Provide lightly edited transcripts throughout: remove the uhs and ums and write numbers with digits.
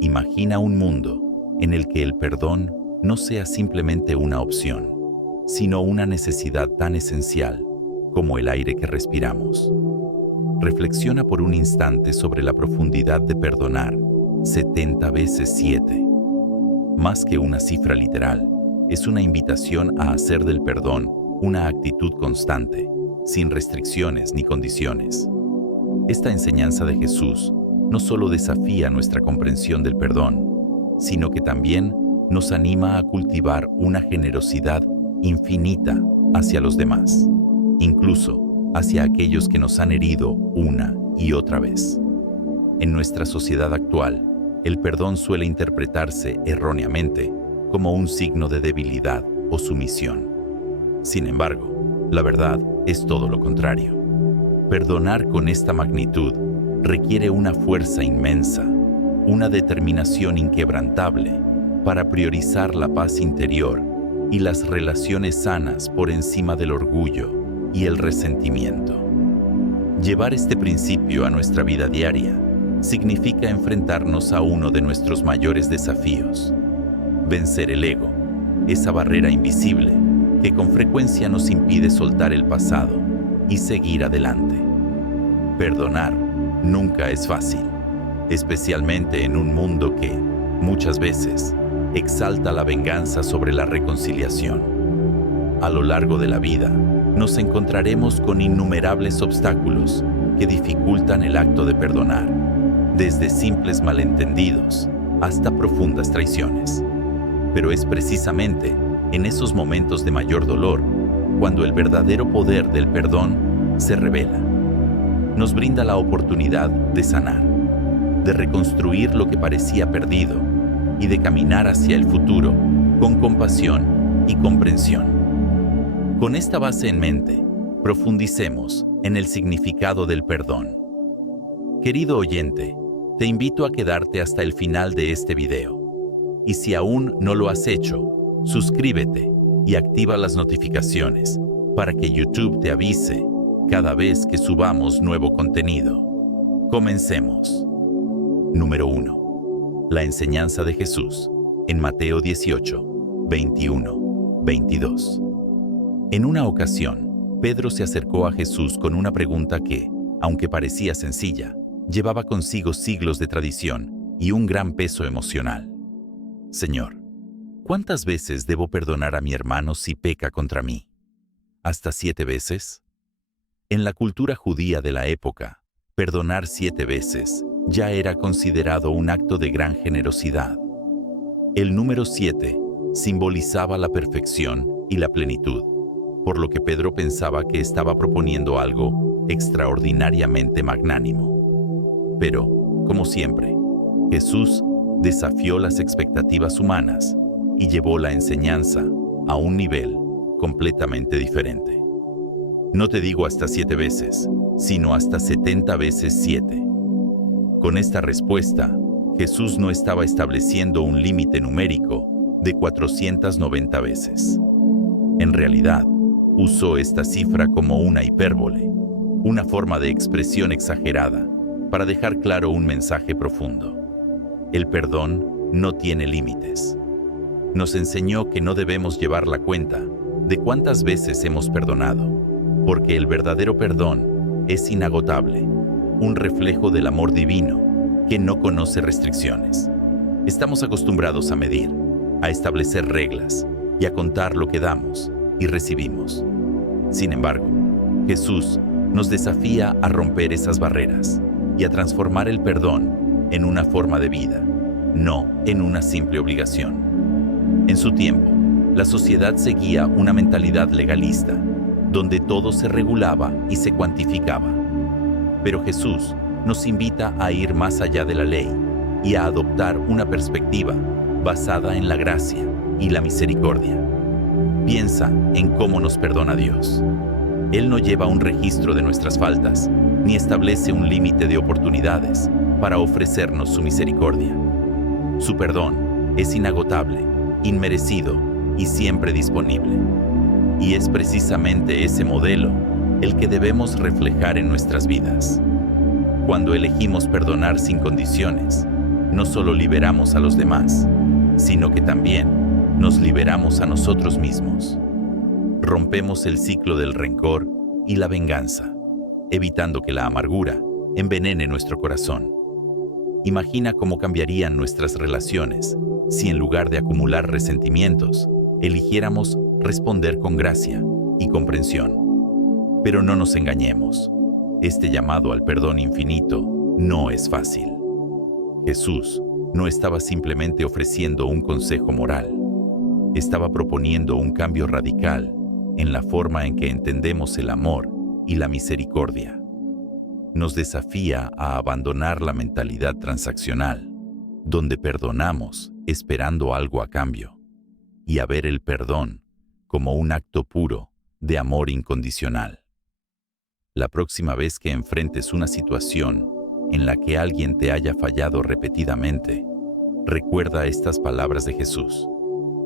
Imagina un mundo en el que el perdón no sea simplemente una opción, sino una necesidad tan esencial como el aire que respiramos. Reflexiona por un instante sobre la profundidad de perdonar 70 veces 7. Más que una cifra literal, es una invitación a hacer del perdón una actitud constante, sin restricciones ni condiciones. Esta enseñanza de Jesús no solo desafía nuestra comprensión del perdón, sino que también nos anima a cultivar una generosidad infinita hacia los demás, incluso hacia aquellos que nos han herido una y otra vez. En nuestra sociedad actual, el perdón suele interpretarse erróneamente como un signo de debilidad o sumisión. Sin embargo, la verdad es todo lo contrario. Perdonar con esta magnitud requiere una fuerza inmensa, una determinación inquebrantable para priorizar la paz interior y las relaciones sanas por encima del orgullo y el resentimiento. Llevar este principio a nuestra vida diaria significa enfrentarnos a uno de nuestros mayores desafíos: vencer el ego, esa barrera invisible que con frecuencia nos impide soltar el pasado y seguir adelante. Perdonar nunca es fácil, especialmente en un mundo que, muchas veces, exalta la venganza sobre la reconciliación. A lo largo de la vida, nos encontraremos con innumerables obstáculos que dificultan el acto de perdonar, desde simples malentendidos hasta profundas traiciones. Pero es precisamente en esos momentos de mayor dolor cuando el verdadero poder del perdón se revela. Nos brinda la oportunidad de sanar, de reconstruir lo que parecía perdido y de caminar hacia el futuro con compasión y comprensión. Con esta base en mente, profundicemos en el significado del perdón. Querido oyente, te invito a quedarte hasta el final de este video. Y si aún no lo has hecho, suscríbete y activa las notificaciones para que YouTube te avise cada vez que subamos nuevo contenido. Comencemos. Número 1. La enseñanza de Jesús en Mateo 18, 21, 22. En una ocasión, Pedro se acercó a Jesús con una pregunta que, aunque parecía sencilla, llevaba consigo siglos de tradición y un gran peso emocional. Señor, ¿cuántas veces debo perdonar a mi hermano si peca contra mí? ¿Hasta 7 veces? En la cultura judía de la época, perdonar 7 veces ya era considerado un acto de gran generosidad. El número 7 simbolizaba la perfección y la plenitud, por lo que Pedro pensaba que estaba proponiendo algo extraordinariamente magnánimo. Pero, como siempre, Jesús desafió las expectativas humanas y llevó la enseñanza a un nivel completamente diferente. No te digo hasta 7 veces, sino hasta 70 veces 7. Con esta respuesta, Jesús no estaba estableciendo un límite numérico de 490 veces. En realidad, usó esta cifra como una hipérbole, una forma de expresión exagerada, para dejar claro un mensaje profundo. El perdón no tiene límites. Nos enseñó que no debemos llevar la cuenta de cuántas veces hemos perdonado, porque el verdadero perdón es inagotable, un reflejo del amor divino que no conoce restricciones. Estamos acostumbrados a medir, a establecer reglas y a contar lo que damos y recibimos. Sin embargo, Jesús nos desafía a romper esas barreras y a transformar el perdón en una forma de vida, no en una simple obligación. En su tiempo, la sociedad seguía una mentalidad legalista, donde todo se regulaba y se cuantificaba. Pero Jesús nos invita a ir más allá de la ley y a adoptar una perspectiva basada en la gracia y la misericordia. Piensa en cómo nos perdona Dios. Él no lleva un registro de nuestras faltas, ni establece un límite de oportunidades para ofrecernos su misericordia. Su perdón es inagotable, inmerecido y siempre disponible. Y es precisamente ese modelo el que debemos reflejar en nuestras vidas. Cuando elegimos perdonar sin condiciones, no solo liberamos a los demás, sino que también nos liberamos a nosotros mismos. Rompemos el ciclo del rencor y la venganza, evitando que la amargura envenene nuestro corazón. Imagina cómo cambiarían nuestras relaciones si en lugar de acumular resentimientos, eligiéramos responder con gracia y comprensión. Pero no nos engañemos, este llamado al perdón infinito no es fácil. Jesús no estaba simplemente ofreciendo un consejo moral, estaba proponiendo un cambio radical en la forma en que entendemos el amor y la misericordia. Nos desafía a abandonar la mentalidad transaccional, donde perdonamos esperando algo a cambio, y a ver el perdón como un acto puro de amor incondicional. La próxima vez que enfrentes una situación en la que alguien te haya fallado repetidamente, recuerda estas palabras de Jesús.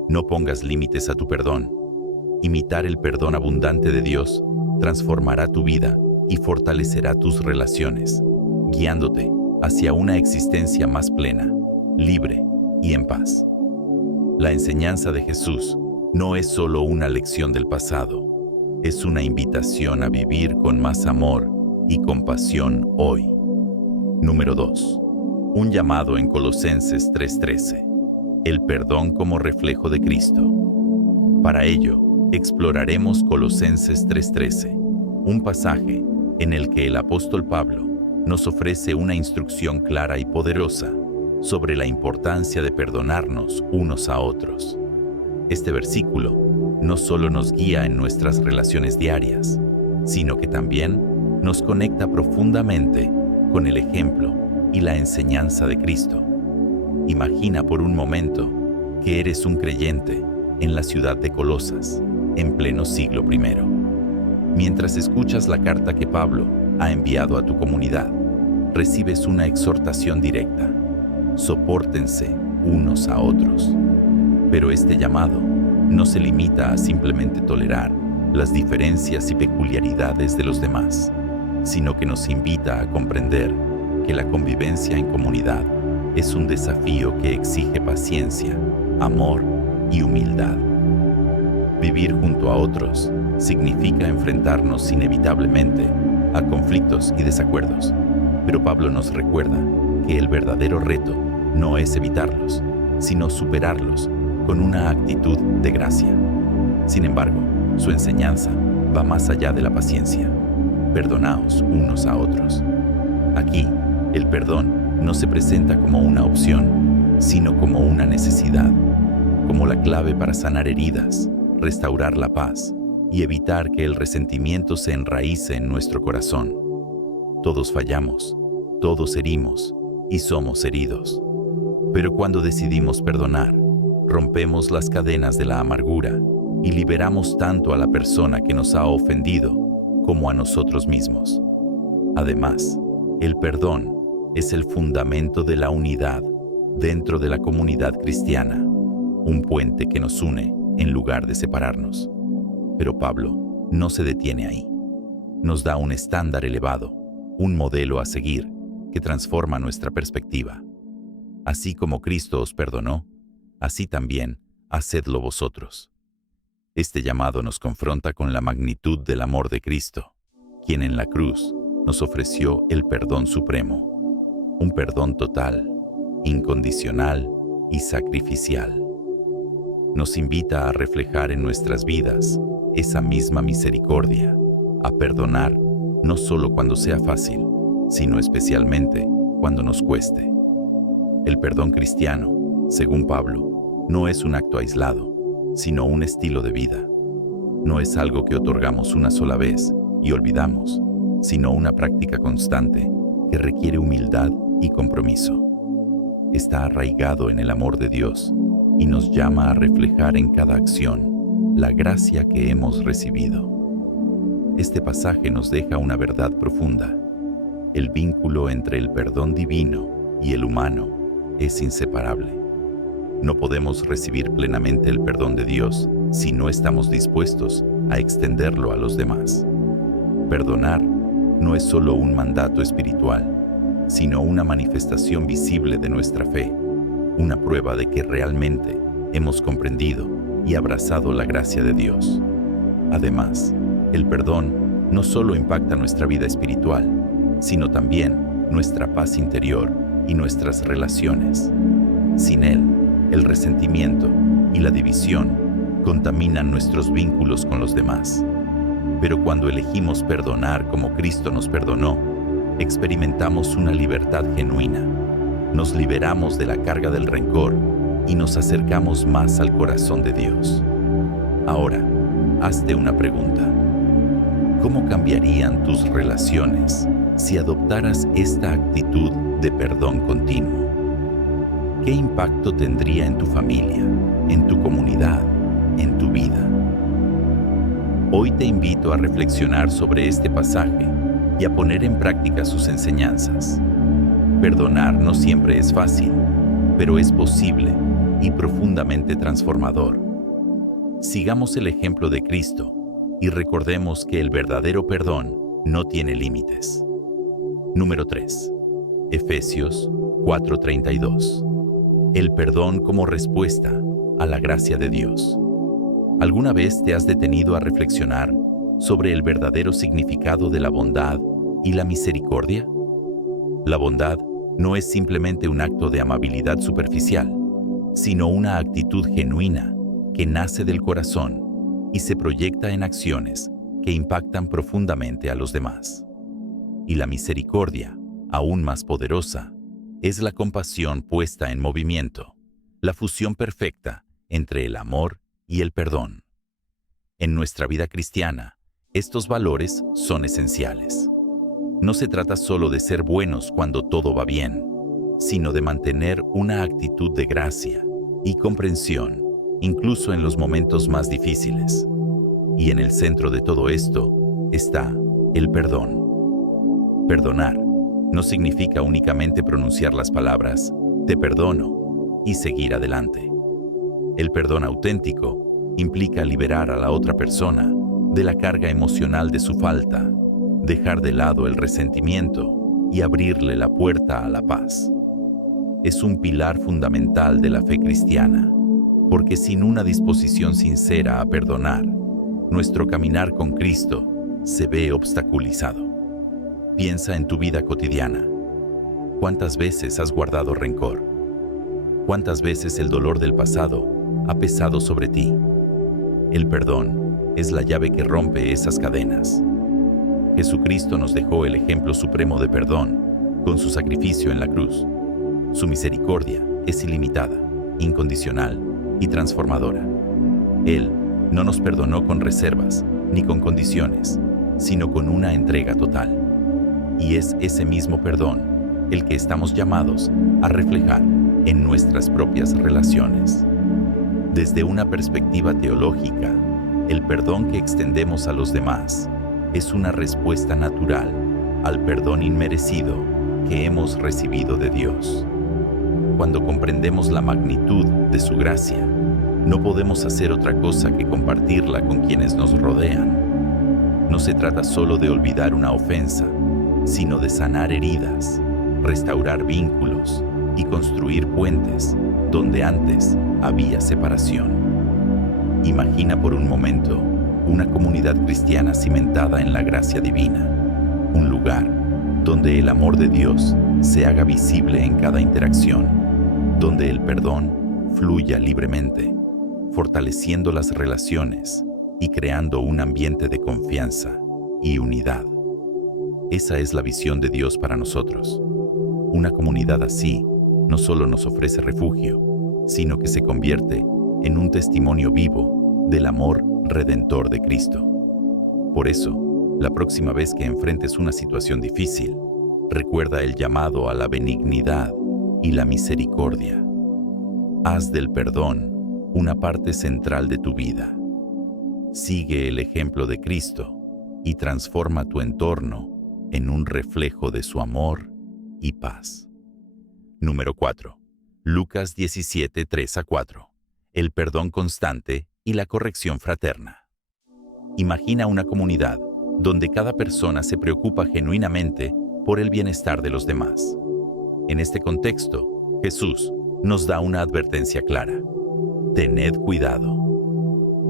No pongas límites a tu perdón. Imitar el perdón abundante de Dios transformará tu vida y fortalecerá tus relaciones, guiándote hacia una existencia más plena, libre y en paz. La enseñanza de Jesús no es solo una lección del pasado, es una invitación a vivir con más amor y compasión hoy. Número 2. Un llamado en Colosenses 3:13. El perdón como reflejo de Cristo. Para ello, exploraremos Colosenses 3:13, un pasaje en el que el apóstol Pablo nos ofrece una instrucción clara y poderosa sobre la importancia de perdonarnos unos a otros. Este versículo no solo nos guía en nuestras relaciones diarias, sino que también nos conecta profundamente con el ejemplo y la enseñanza de Cristo. Imagina por un momento que eres un creyente en la ciudad de Colosas, en pleno siglo I. Mientras escuchas la carta que Pablo ha enviado a tu comunidad, recibes una exhortación directa. Sopórtense unos a otros. Pero este llamado no se limita a simplemente tolerar las diferencias y peculiaridades de los demás, sino que nos invita a comprender que la convivencia en comunidad es un desafío que exige paciencia, amor y humildad. Vivir junto a otros significa enfrentarnos inevitablemente a conflictos y desacuerdos, pero Pablo nos recuerda que el verdadero reto no es evitarlos, sino superarlos con una actitud de gracia. Sin embargo, su enseñanza va más allá de la paciencia. Perdonaos unos a otros. Aquí, el perdón no se presenta como una opción, sino como una necesidad, como la clave para sanar heridas, restaurar la paz y evitar que el resentimiento se enraíce en nuestro corazón. Todos fallamos, todos herimos y somos heridos. Pero cuando decidimos perdonar, rompemos las cadenas de la amargura y liberamos tanto a la persona que nos ha ofendido como a nosotros mismos. Además, el perdón es el fundamento de la unidad dentro de la comunidad cristiana, un puente que nos une en lugar de separarnos. Pero Pablo no se detiene ahí. Nos da un estándar elevado, un modelo a seguir que transforma nuestra perspectiva. Así como Cristo os perdonó, así también hacedlo vosotros. Este llamado nos confronta con la magnitud del amor de Cristo, quien en la cruz nos ofreció el perdón supremo, un perdón total, incondicional y sacrificial. Nos invita a reflejar en nuestras vidas esa misma misericordia, a perdonar no solo cuando sea fácil, sino especialmente cuando nos cueste. El perdón cristiano, según Pablo, no es un acto aislado, sino un estilo de vida. No es algo que otorgamos una sola vez y olvidamos, sino una práctica constante que requiere humildad y compromiso. Está arraigado en el amor de Dios y nos llama a reflejar en cada acción la gracia que hemos recibido. Este pasaje nos deja una verdad profunda. El vínculo entre el perdón divino y el humano es inseparable. No podemos recibir plenamente el perdón de Dios si no estamos dispuestos a extenderlo a los demás. Perdonar no es solo un mandato espiritual, sino una manifestación visible de nuestra fe, una prueba de que realmente hemos comprendido y abrazado la gracia de Dios. Además, el perdón no solo impacta nuestra vida espiritual, sino también nuestra paz interior y nuestras relaciones. Sin él, el resentimiento y la división contaminan nuestros vínculos con los demás. Pero cuando elegimos perdonar como Cristo nos perdonó, experimentamos una libertad genuina. Nos liberamos de la carga del rencor y nos acercamos más al corazón de Dios. Ahora, hazte una pregunta. ¿Cómo cambiarían tus relaciones si adoptaras esta actitud de perdón continuo? ¿Qué impacto tendría en tu familia, en tu comunidad, en tu vida? Hoy te invito a reflexionar sobre este pasaje y a poner en práctica sus enseñanzas. Perdonar no siempre es fácil, pero es posible y profundamente transformador. Sigamos el ejemplo de Cristo y recordemos que el verdadero perdón no tiene límites. Número 3. Efesios 4:32. El perdón como respuesta a la gracia de Dios. ¿Alguna vez te has detenido a reflexionar sobre el verdadero significado de la bondad y la misericordia? La bondad no es simplemente un acto de amabilidad superficial, sino una actitud genuina que nace del corazón y se proyecta en acciones que impactan profundamente a los demás. Y la misericordia, aún más poderosa, es la compasión puesta en movimiento, la fusión perfecta entre el amor y el perdón. En nuestra vida cristiana, estos valores son esenciales. No se trata solo de ser buenos cuando todo va bien, sino de mantener una actitud de gracia y comprensión, incluso en los momentos más difíciles. Y en el centro de todo esto está el perdón. Perdonar no significa únicamente pronunciar las palabras "te perdono" y seguir adelante. El perdón auténtico implica liberar a la otra persona de la carga emocional de su falta, dejar de lado el resentimiento y abrirle la puerta a la paz. Es un pilar fundamental de la fe cristiana, porque sin una disposición sincera a perdonar, nuestro caminar con Cristo se ve obstaculizado. Piensa en tu vida cotidiana. ¿Cuántas veces has guardado rencor? ¿Cuántas veces el dolor del pasado ha pesado sobre ti? El perdón es la llave que rompe esas cadenas. Jesucristo nos dejó el ejemplo supremo de perdón con su sacrificio en la cruz. Su misericordia es ilimitada, incondicional y transformadora. Él no nos perdonó con reservas ni con condiciones, sino con una entrega total. Y es ese mismo perdón el que estamos llamados a reflejar en nuestras propias relaciones. Desde una perspectiva teológica, el perdón que extendemos a los demás es una respuesta natural al perdón inmerecido que hemos recibido de Dios. Cuando comprendemos la magnitud de su gracia, no podemos hacer otra cosa que compartirla con quienes nos rodean. No se trata solo de olvidar una ofensa, sino de sanar heridas, restaurar vínculos y construir puentes donde antes había separación. Imagina por un momento una comunidad cristiana cimentada en la gracia divina, un lugar donde el amor de Dios se haga visible en cada interacción, donde el perdón fluya libremente, fortaleciendo las relaciones y creando un ambiente de confianza y unidad. Esa es la visión de Dios para nosotros. Una comunidad así no solo nos ofrece refugio, sino que se convierte en un testimonio vivo del amor redentor de Cristo. Por eso, la próxima vez que enfrentes una situación difícil, recuerda el llamado a la benignidad y la misericordia. Haz del perdón una parte central de tu vida. Sigue el ejemplo de Cristo y transforma tu entorno en un reflejo de su amor y paz. Número 4. Lucas 17, 3-4. El perdón constante y la corrección fraterna. Imagina una comunidad donde cada persona se preocupa genuinamente por el bienestar de los demás. En este contexto, Jesús nos da una advertencia clara. Tened cuidado.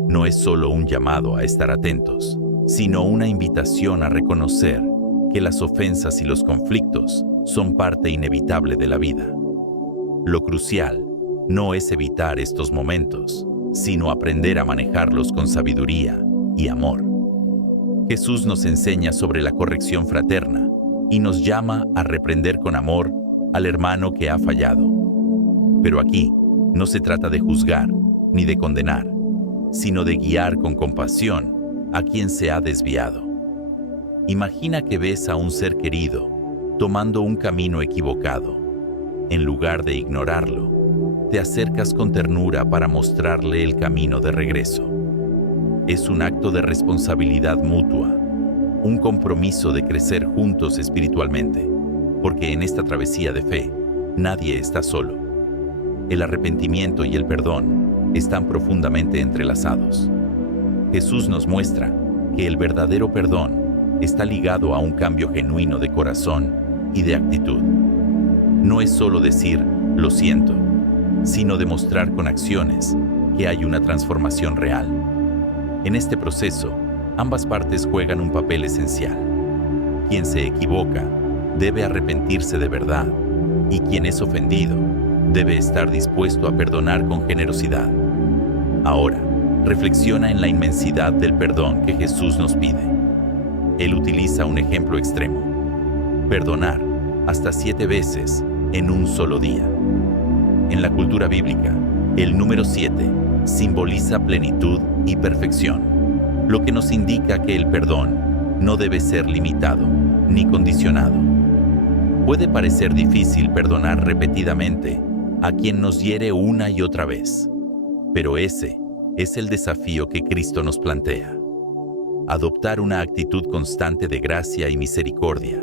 No es solo un llamado a estar atentos, sino una invitación a reconocer que las ofensas y los conflictos son parte inevitable de la vida. Lo crucial no es evitar estos momentos, sino aprender a manejarlos con sabiduría y amor. Jesús nos enseña sobre la corrección fraterna y nos llama a reprender con amor al hermano que ha fallado. Pero aquí no se trata de juzgar ni de condenar, sino de guiar con compasión a quien se ha desviado. Imagina que ves a un ser querido tomando un camino equivocado. En lugar de ignorarlo, te acercas con ternura para mostrarle el camino de regreso. Es un acto de responsabilidad mutua, un compromiso de crecer juntos espiritualmente, porque en esta travesía de fe, nadie está solo. El arrepentimiento y el perdón están profundamente entrelazados. Jesús nos muestra que el verdadero perdón está ligado a un cambio genuino de corazón y de actitud. No es solo decir, lo siento, sino demostrar con acciones que hay una transformación real. En este proceso, ambas partes juegan un papel esencial. Quien se equivoca debe arrepentirse de verdad, y quien es ofendido debe estar dispuesto a perdonar con generosidad. Ahora, reflexiona en la inmensidad del perdón que Jesús nos pide. Él utiliza un ejemplo extremo: perdonar hasta 7 veces en un solo día. En la cultura bíblica, el número 7 simboliza plenitud y perfección, lo que nos indica que el perdón no debe ser limitado ni condicionado. Puede parecer difícil perdonar repetidamente a quien nos hiere una y otra vez, pero ese es el desafío que Cristo nos plantea. Adoptar una actitud constante de gracia y misericordia,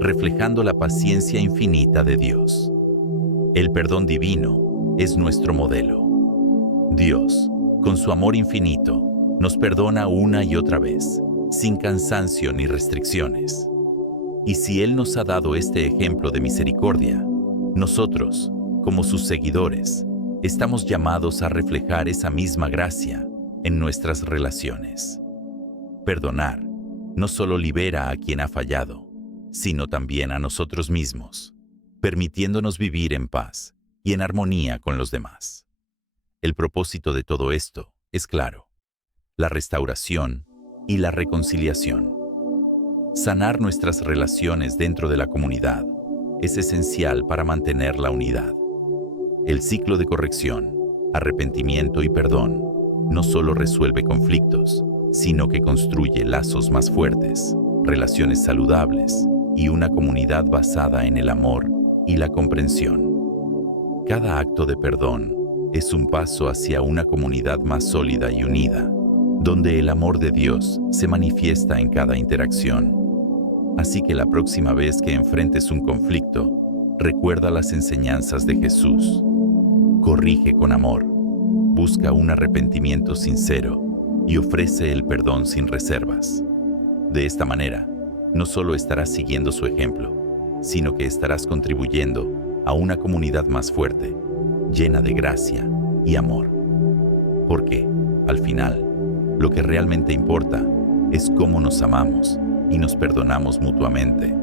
reflejando la paciencia infinita de Dios. El perdón divino es nuestro modelo. Dios, con su amor infinito, nos perdona una y otra vez, sin cansancio ni restricciones. Y si Él nos ha dado este ejemplo de misericordia, nosotros, como sus seguidores, estamos llamados a reflejar esa misma gracia en nuestras relaciones. Perdonar no solo libera a quien ha fallado, sino también a nosotros mismos, permitiéndonos vivir en paz y en armonía con los demás. El propósito de todo esto es claro: la restauración y la reconciliación. Sanar nuestras relaciones dentro de la comunidad es esencial para mantener la unidad. El ciclo de corrección, arrepentimiento y perdón no solo resuelve conflictos, sino que construye lazos más fuertes, relaciones saludables y una comunidad basada en el amor y la comprensión. Cada acto de perdón es un paso hacia una comunidad más sólida y unida, donde el amor de Dios se manifiesta en cada interacción. Así que la próxima vez que enfrentes un conflicto, recuerda las enseñanzas de Jesús. Corrige con amor, busca un arrepentimiento sincero y ofrece el perdón sin reservas. De esta manera, no solo estarás siguiendo su ejemplo, sino que estarás contribuyendo a una comunidad más fuerte, llena de gracia y amor. Porque, al final, lo que realmente importa es cómo nos amamos y nos perdonamos mutuamente,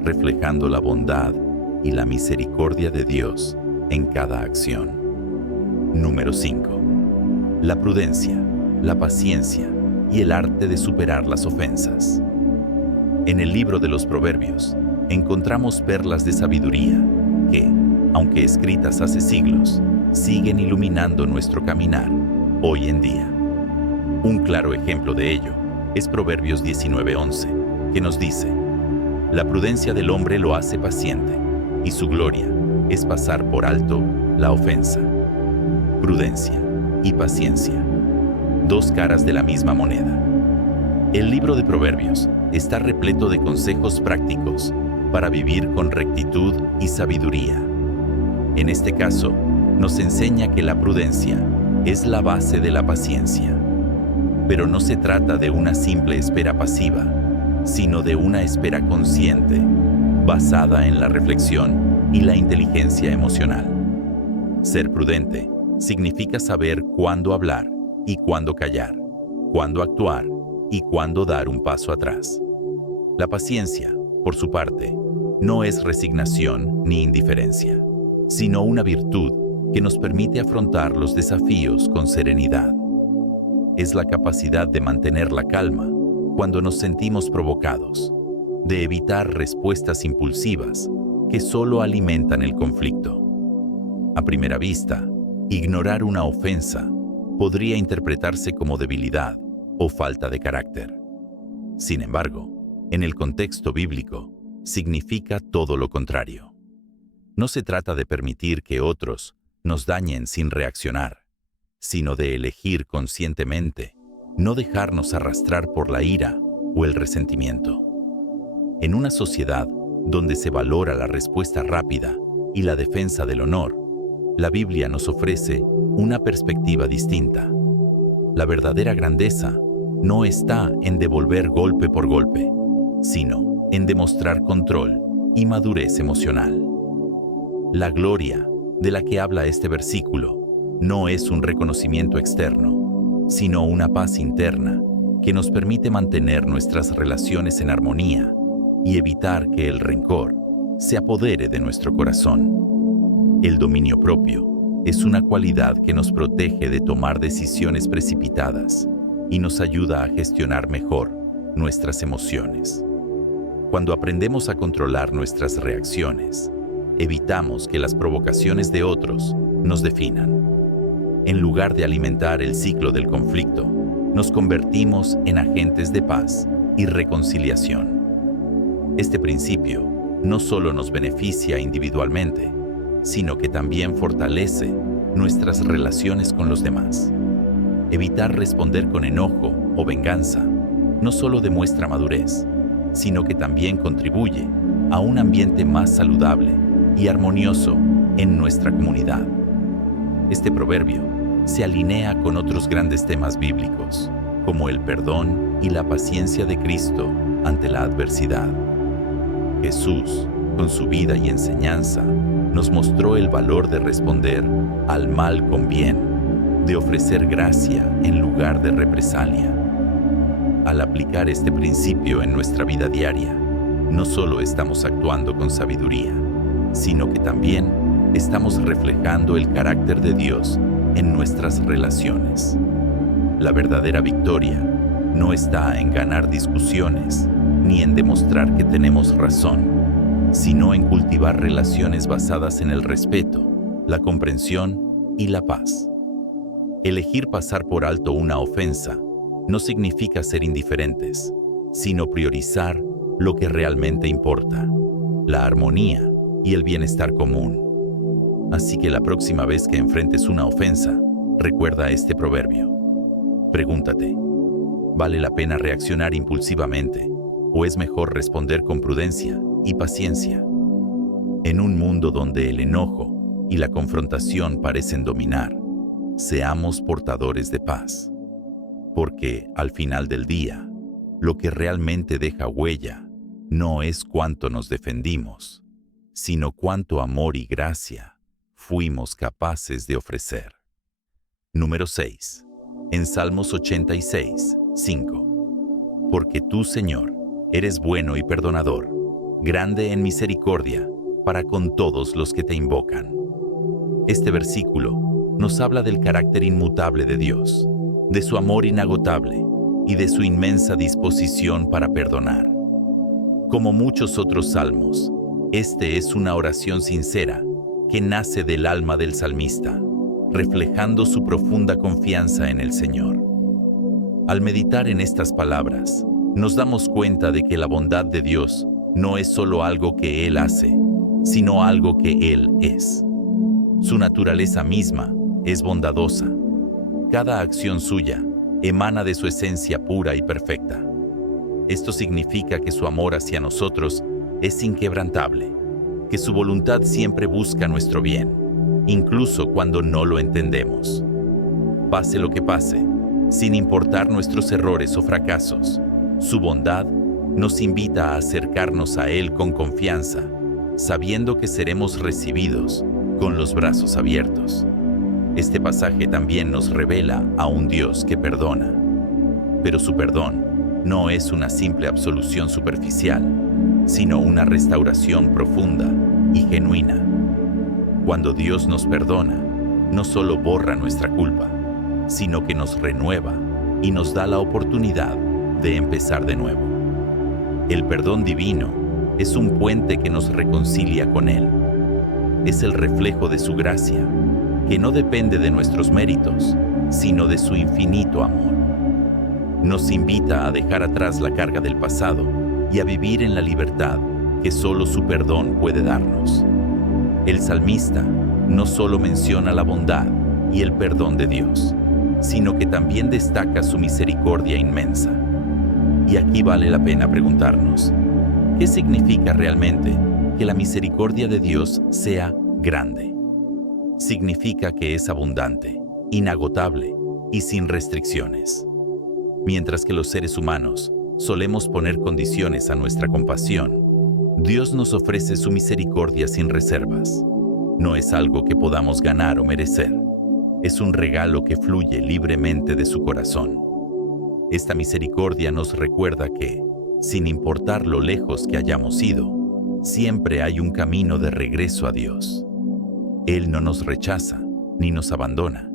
reflejando la bondad y la misericordia de Dios en cada acción. Número 5. La prudencia, la paciencia y el arte de superar las ofensas. En el libro de los Proverbios, encontramos perlas de sabiduría que, aunque escritas hace siglos, siguen iluminando nuestro caminar hoy en día. Un claro ejemplo de ello es Proverbios 19:11, que nos dice: la prudencia del hombre lo hace paciente, y su gloria es pasar por alto la ofensa. Prudencia y paciencia, dos caras de la misma moneda. El libro de Proverbios está repleto de consejos prácticos para vivir con rectitud y sabiduría. En este caso, nos enseña que la prudencia es la base de la paciencia. Pero no se trata de una simple espera pasiva, sino de una espera consciente, basada en la reflexión y la inteligencia emocional. Ser prudente significa saber cuándo hablar y cuándo callar, cuándo actuar y cuándo dar un paso atrás. La paciencia, por su parte, no es resignación ni indiferencia, sino una virtud que nos permite afrontar los desafíos con serenidad. Es la capacidad de mantener la calma cuando nos sentimos provocados, de evitar respuestas impulsivas que solo alimentan el conflicto. A primera vista, ignorar una ofensa podría interpretarse como debilidad o falta de carácter. Sin embargo, en el contexto bíblico, significa todo lo contrario. No se trata de permitir que otros nos dañen sin reaccionar, sino de elegir conscientemente no dejarnos arrastrar por la ira o el resentimiento. En una sociedad donde se valora la respuesta rápida y la defensa del honor, la Biblia nos ofrece una perspectiva distinta. La verdadera grandeza no está en devolver golpe por golpe, sino en demostrar control y madurez emocional. La gloria de la que habla este versículo no es un reconocimiento externo, sino una paz interna que nos permite mantener nuestras relaciones en armonía y evitar que el rencor se apodere de nuestro corazón. El dominio propio es una cualidad que nos protege de tomar decisiones precipitadas y nos ayuda a gestionar mejor nuestras emociones. Cuando aprendemos a controlar nuestras reacciones, evitamos que las provocaciones de otros nos definan. En lugar de alimentar el ciclo del conflicto, nos convertimos en agentes de paz y reconciliación. Este principio no solo nos beneficia individualmente, sino que también fortalece nuestras relaciones con los demás. Evitar responder con enojo o venganza no solo demuestra madurez, sino que también contribuye a un ambiente más saludable y armonioso en nuestra comunidad. Este proverbio se alinea con otros grandes temas bíblicos, como el perdón y la paciencia de Cristo ante la adversidad. Jesús, con su vida y enseñanza, nos mostró el valor de responder al mal con bien, de ofrecer gracia en lugar de represalia. Al aplicar este principio en nuestra vida diaria, no solo estamos actuando con sabiduría, sino que también estamos reflejando el carácter de Dios en nuestras relaciones. La verdadera victoria no está en ganar discusiones ni en demostrar que tenemos razón, sino en cultivar relaciones basadas en el respeto, la comprensión y la paz. Elegir pasar por alto una ofensa no significa ser indiferentes, sino priorizar lo que realmente importa, la armonía y el bienestar común. Así que la próxima vez que enfrentes una ofensa, recuerda este proverbio. Pregúntate, ¿vale la pena reaccionar impulsivamente o es mejor responder con prudencia y paciencia? En un mundo donde el enojo y la confrontación parecen dominar, seamos portadores de paz. Porque, al final del día, lo que realmente deja huella no es cuánto nos defendimos, sino cuánto amor y gracia fuimos capaces de ofrecer. Número 6. En Salmos 86, 5. Porque tú, Señor, eres bueno y perdonador, grande en misericordia para con todos los que te invocan. Este versículo nos habla del carácter inmutable de Dios, de su amor inagotable y de su inmensa disposición para perdonar. Como muchos otros salmos, este es una oración sincera que nace del alma del salmista, reflejando su profunda confianza en el Señor. Al meditar en estas palabras, nos damos cuenta de que la bondad de Dios no es solo algo que Él hace, sino algo que Él es. Su naturaleza misma es bondadosa. Cada acción suya emana de su esencia pura y perfecta. Esto significa que su amor hacia nosotros es inquebrantable, que su voluntad siempre busca nuestro bien, incluso cuando no lo entendemos. Pase lo que pase, sin importar nuestros errores o fracasos, su bondad nos invita a acercarnos a Él con confianza, sabiendo que seremos recibidos con los brazos abiertos. Este pasaje también nos revela a un Dios que perdona. Pero su perdón no es una simple absolución superficial, sino una restauración profunda y genuina. Cuando Dios nos perdona, no solo borra nuestra culpa, sino que nos renueva y nos da la oportunidad de empezar de nuevo. El perdón divino es un puente que nos reconcilia con Él. Es el reflejo de su gracia, que no depende de nuestros méritos, sino de su infinito amor. Nos invita a dejar atrás la carga del pasado y a vivir en la libertad que solo su perdón puede darnos. El salmista no solo menciona la bondad y el perdón de Dios, sino que también destaca su misericordia inmensa. Y aquí vale la pena preguntarnos, ¿qué significa realmente que la misericordia de Dios sea grande? Significa que es abundante, inagotable y sin restricciones. Mientras que los seres humanos solemos poner condiciones a nuestra compasión, Dios nos ofrece su misericordia sin reservas. No es algo que podamos ganar o merecer. Es un regalo que fluye libremente de su corazón. Esta misericordia nos recuerda que, sin importar lo lejos que hayamos ido, siempre hay un camino de regreso a Dios. Él no nos rechaza ni nos abandona,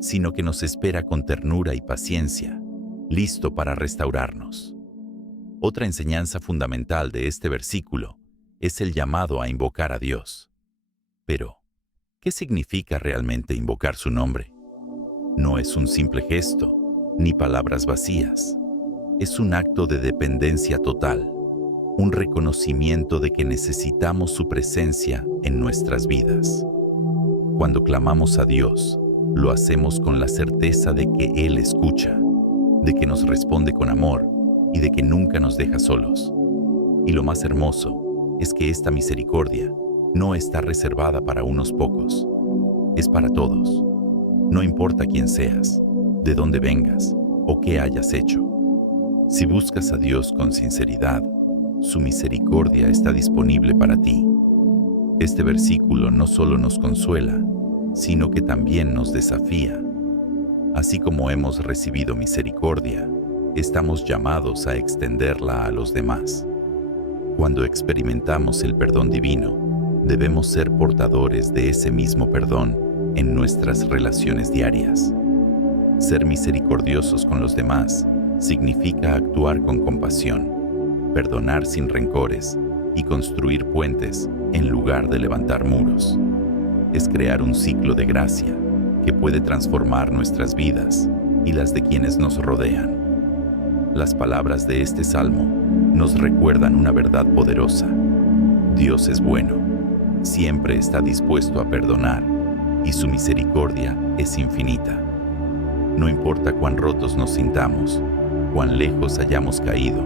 sino que nos espera con ternura y paciencia, listo para restaurarnos. Otra enseñanza fundamental de este versículo es el llamado a invocar a Dios. Pero, ¿qué significa realmente invocar su nombre? No es un simple gesto, ni palabras vacías. Es un acto de dependencia total, un reconocimiento de que necesitamos su presencia en nuestras vidas. Cuando clamamos a Dios, lo hacemos con la certeza de que Él escucha, de que nos responde con amor y de que nunca nos deja solos. Y lo más hermoso es que esta misericordia no está reservada para unos pocos, es para todos. No importa quién seas, de dónde vengas o qué hayas hecho. Si buscas a Dios con sinceridad, su misericordia está disponible para ti. Este versículo no solo nos consuela, sino que también nos desafía. Así como hemos recibido misericordia, estamos llamados a extenderla a los demás. Cuando experimentamos el perdón divino, debemos ser portadores de ese mismo perdón en nuestras relaciones diarias. Ser misericordiosos con los demás significa actuar con compasión, perdonar sin rencores y construir puentes en lugar de levantar muros. Es crear un ciclo de gracia que puede transformar nuestras vidas y las de quienes nos rodean. Las palabras de este salmo nos recuerdan una verdad poderosa. Dios es bueno, siempre está dispuesto a perdonar y su misericordia es infinita. No importa cuán rotos nos sintamos, cuán lejos hayamos caído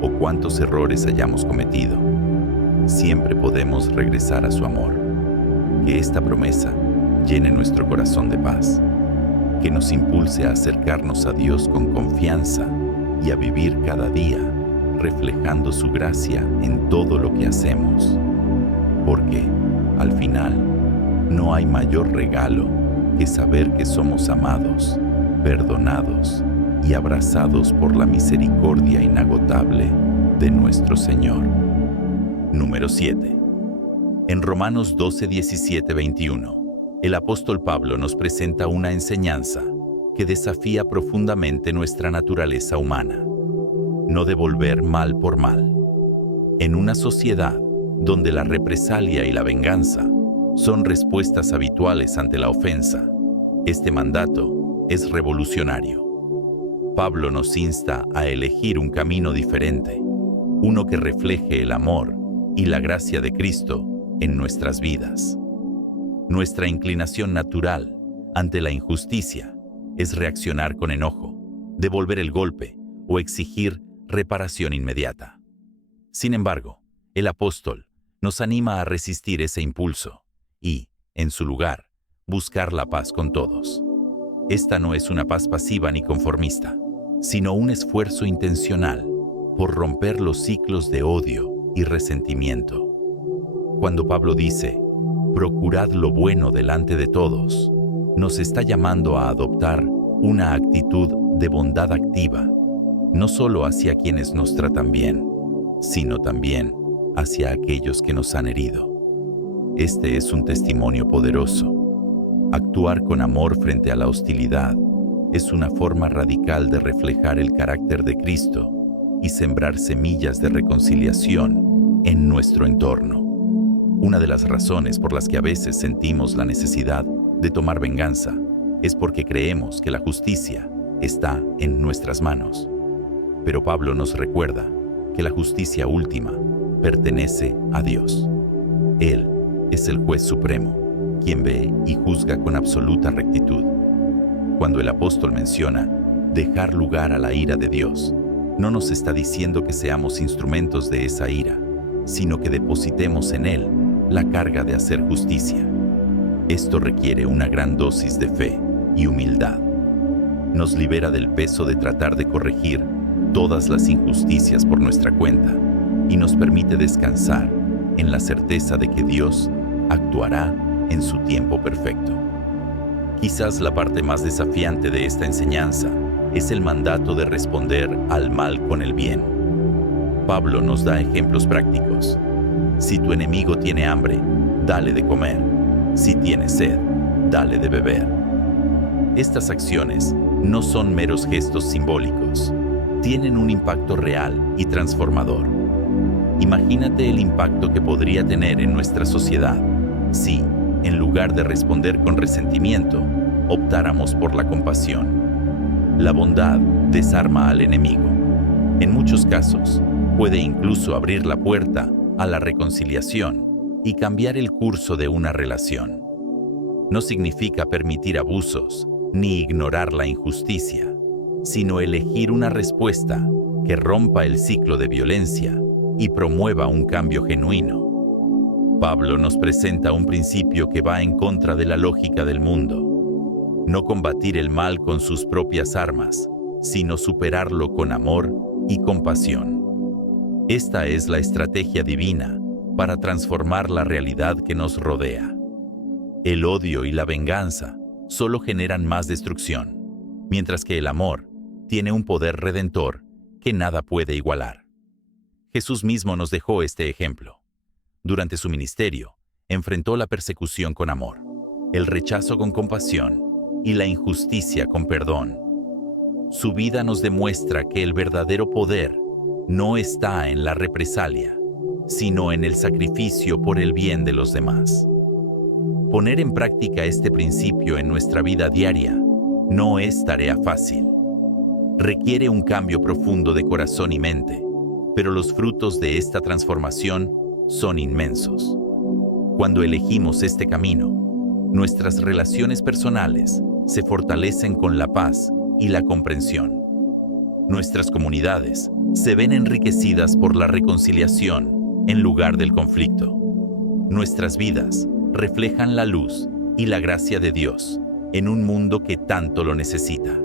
o cuántos errores hayamos cometido, siempre podemos regresar a su amor. Que esta promesa llene nuestro corazón de paz, que nos impulse a acercarnos a Dios con confianza y a vivir cada día reflejando su gracia en todo lo que hacemos. Porque, al final, no hay mayor regalo que saber que somos amados, perdonados y abrazados por la misericordia inagotable de nuestro Señor. Número 7. En Romanos 12, 17, 21, el apóstol Pablo nos presenta una enseñanza que desafía profundamente nuestra naturaleza humana. No devolver mal por mal. En una sociedad donde la represalia y la venganza son respuestas habituales ante la ofensa, este mandato es revolucionario. Pablo nos insta a elegir un camino diferente, uno que refleje el amor y la gracia de Cristo en nuestras vidas. Nuestra inclinación natural ante la injusticia es reaccionar con enojo, devolver el golpe o exigir reparación inmediata. Sin embargo, el apóstol nos anima a resistir ese impulso y, en su lugar, buscar la paz con todos. Esta no es una paz pasiva ni conformista, sino un esfuerzo intencional por romper los ciclos de odio y resentimiento. Cuando Pablo dice, procurad lo bueno delante de todos, nos está llamando a adoptar una actitud de bondad activa, no solo hacia quienes nos tratan bien, sino también hacia aquellos que nos han herido. Este es un testimonio poderoso. Actuar con amor frente a la hostilidad es una forma radical de reflejar el carácter de Cristo y sembrar semillas de reconciliación en nuestro entorno. Una de las razones por las que a veces sentimos la necesidad de tomar venganza es porque creemos que la justicia está en nuestras manos. Pero Pablo nos recuerda que la justicia última pertenece a Dios. Él es el juez supremo, quien ve y juzga con absoluta rectitud. Cuando el apóstol menciona dejar lugar a la ira de Dios, no nos está diciendo que seamos instrumentos de esa ira, sino que depositemos en Él la carga de hacer justicia. Esto requiere una gran dosis de fe y humildad. Nos libera del peso de tratar de corregir todas las injusticias por nuestra cuenta y nos permite descansar en la certeza de que Dios actuará en su tiempo perfecto. Quizás la parte más desafiante de esta enseñanza es el mandato de responder al mal con el bien. Pablo nos da ejemplos prácticos. Si tu enemigo tiene hambre, dale de comer. Si tiene sed, dale de beber. Estas acciones no son meros gestos simbólicos. Tienen un impacto real y transformador. Imagínate el impacto que podría tener en nuestra sociedad si, en lugar de responder con resentimiento, optáramos por la compasión. La bondad desarma al enemigo. En muchos casos, puede incluso abrir la puerta a la reconciliación y cambiar el curso de una relación. No significa permitir abusos ni ignorar la injusticia, sino elegir una respuesta que rompa el ciclo de violencia y promueva un cambio genuino. Pablo nos presenta un principio que va en contra de la lógica del mundo. No combatir el mal con sus propias armas, sino superarlo con amor y compasión. Esta es la estrategia divina para transformar la realidad que nos rodea. El odio y la venganza solo generan más destrucción, mientras que el amor tiene un poder redentor que nada puede igualar. Jesús mismo nos dejó este ejemplo. Durante su ministerio, enfrentó la persecución con amor, el rechazo con compasión y la injusticia con perdón. Su vida nos demuestra que el verdadero poder no está en la represalia, sino en el sacrificio por el bien de los demás. Poner en práctica este principio en nuestra vida diaria no es tarea fácil. Requiere un cambio profundo de corazón y mente, pero los frutos de esta transformación son inmensos. Cuando elegimos este camino, nuestras relaciones personales se fortalecen con la paz y la comprensión. Nuestras comunidades se ven enriquecidas por la reconciliación en lugar del conflicto. Nuestras vidas reflejan la luz y la gracia de Dios en un mundo que tanto lo necesita.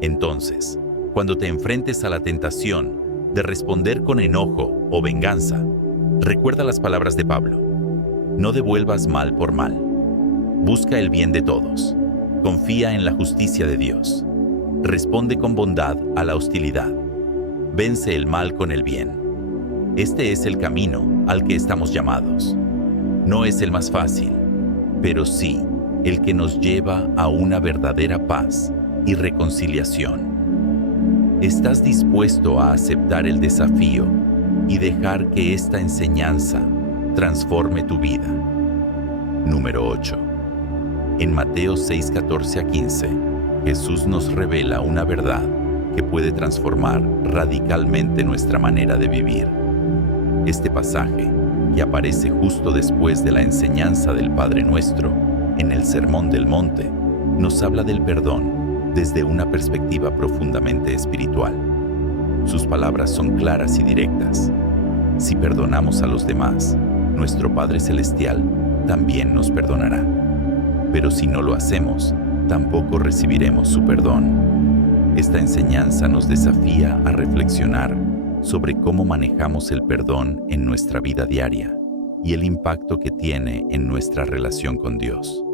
Entonces, cuando te enfrentes a la tentación de responder con enojo o venganza, recuerda las palabras de Pablo. No devuelvas mal por mal. Busca el bien de todos. Confía en la justicia de Dios. Responde con bondad a la hostilidad. Vence el mal con el bien. Este es el camino al que estamos llamados. No es el más fácil, pero sí el que nos lleva a una verdadera paz y reconciliación. ¿Estás dispuesto a aceptar el desafío y dejar que esta enseñanza transforme tu vida? Número 8. En Mateo 6, 14 a 15, Jesús nos revela una verdad que puede transformar radicalmente nuestra manera de vivir. Este pasaje, que aparece justo después de la enseñanza del Padre Nuestro en el Sermón del Monte, nos habla del perdón desde una perspectiva profundamente espiritual. Sus palabras son claras y directas. Si perdonamos a los demás, nuestro Padre Celestial también nos perdonará. Pero si no lo hacemos, tampoco recibiremos su perdón. Esta enseñanza nos desafía a reflexionar sobre cómo manejamos el perdón en nuestra vida diaria y el impacto que tiene en nuestra relación con Dios.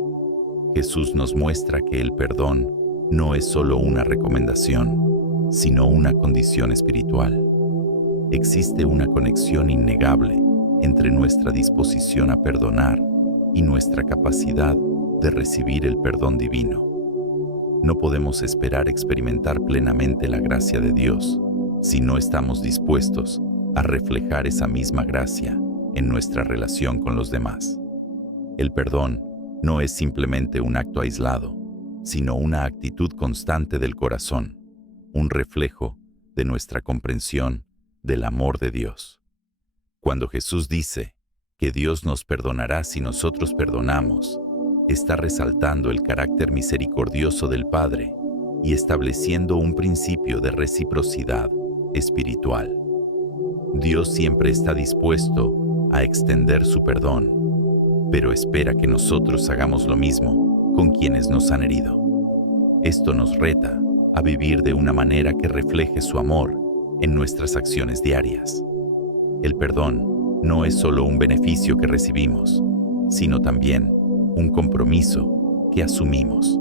Jesús nos muestra que el perdón no es solo una recomendación, sino una condición espiritual. Existe una conexión innegable entre nuestra disposición a perdonar y nuestra capacidad de recibir el perdón divino. No podemos esperar experimentar plenamente la gracia de Dios si no estamos dispuestos a reflejar esa misma gracia en nuestra relación con los demás. El perdón no es simplemente un acto aislado, sino una actitud constante del corazón, un reflejo de nuestra comprensión del amor de Dios. Cuando Jesús dice que Dios nos perdonará si nosotros perdonamos, está resaltando el carácter misericordioso del Padre y estableciendo un principio de reciprocidad espiritual. Dios siempre está dispuesto a extender su perdón, pero espera que nosotros hagamos lo mismo con quienes nos han herido. Esto nos reta a vivir de una manera que refleje su amor en nuestras acciones diarias. El perdón no es solo un beneficio que recibimos, sino también un compromiso que asumimos.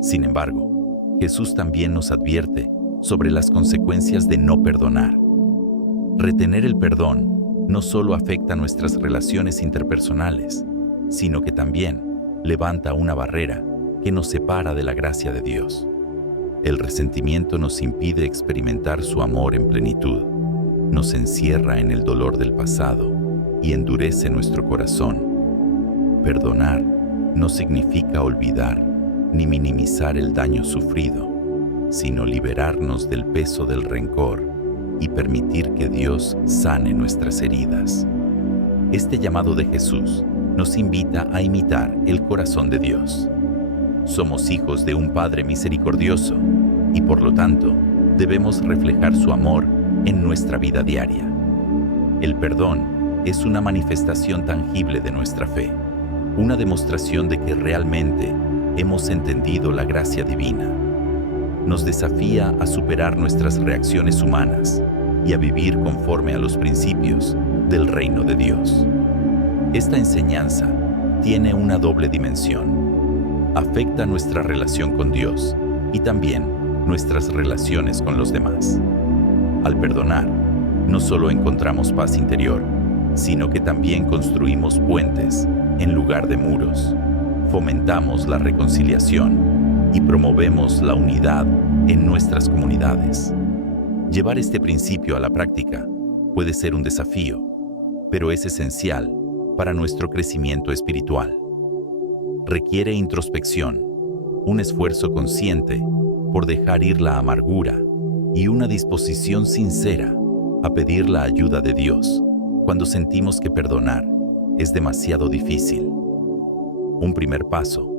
Sin embargo, Jesús también nos advierte sobre las consecuencias de no perdonar. Retener el perdón no solo afecta nuestras relaciones interpersonales, sino que también levanta una barrera que nos separa de la gracia de Dios. El resentimiento nos impide experimentar su amor en plenitud, nos encierra en el dolor del pasado y endurece nuestro corazón. Perdonar no significa olvidar ni minimizar el daño sufrido, sino liberarnos del peso del rencor y permitir que Dios sane nuestras heridas. Este llamado de Jesús nos invita a imitar el corazón de Dios. Somos hijos de un Padre misericordioso y por lo tanto debemos reflejar su amor en nuestra vida diaria. El perdón es una manifestación tangible de nuestra fe, una demostración de que realmente hemos entendido la gracia divina. Nos desafía a superar nuestras reacciones humanas y a vivir conforme a los principios del reino de Dios. Esta enseñanza tiene una doble dimensión. Afecta nuestra relación con Dios y también nuestras relaciones con los demás. Al perdonar, no solo encontramos paz interior, sino que también construimos puentes en lugar de muros. Fomentamos la reconciliación y promovemos la unidad en nuestras comunidades. Llevar este principio a la práctica puede ser un desafío, pero es esencial para nuestro crecimiento espiritual. Requiere introspección, un esfuerzo consciente por dejar ir la amargura y una disposición sincera a pedir la ayuda de Dios cuando sentimos que perdonar es demasiado difícil. Un primer paso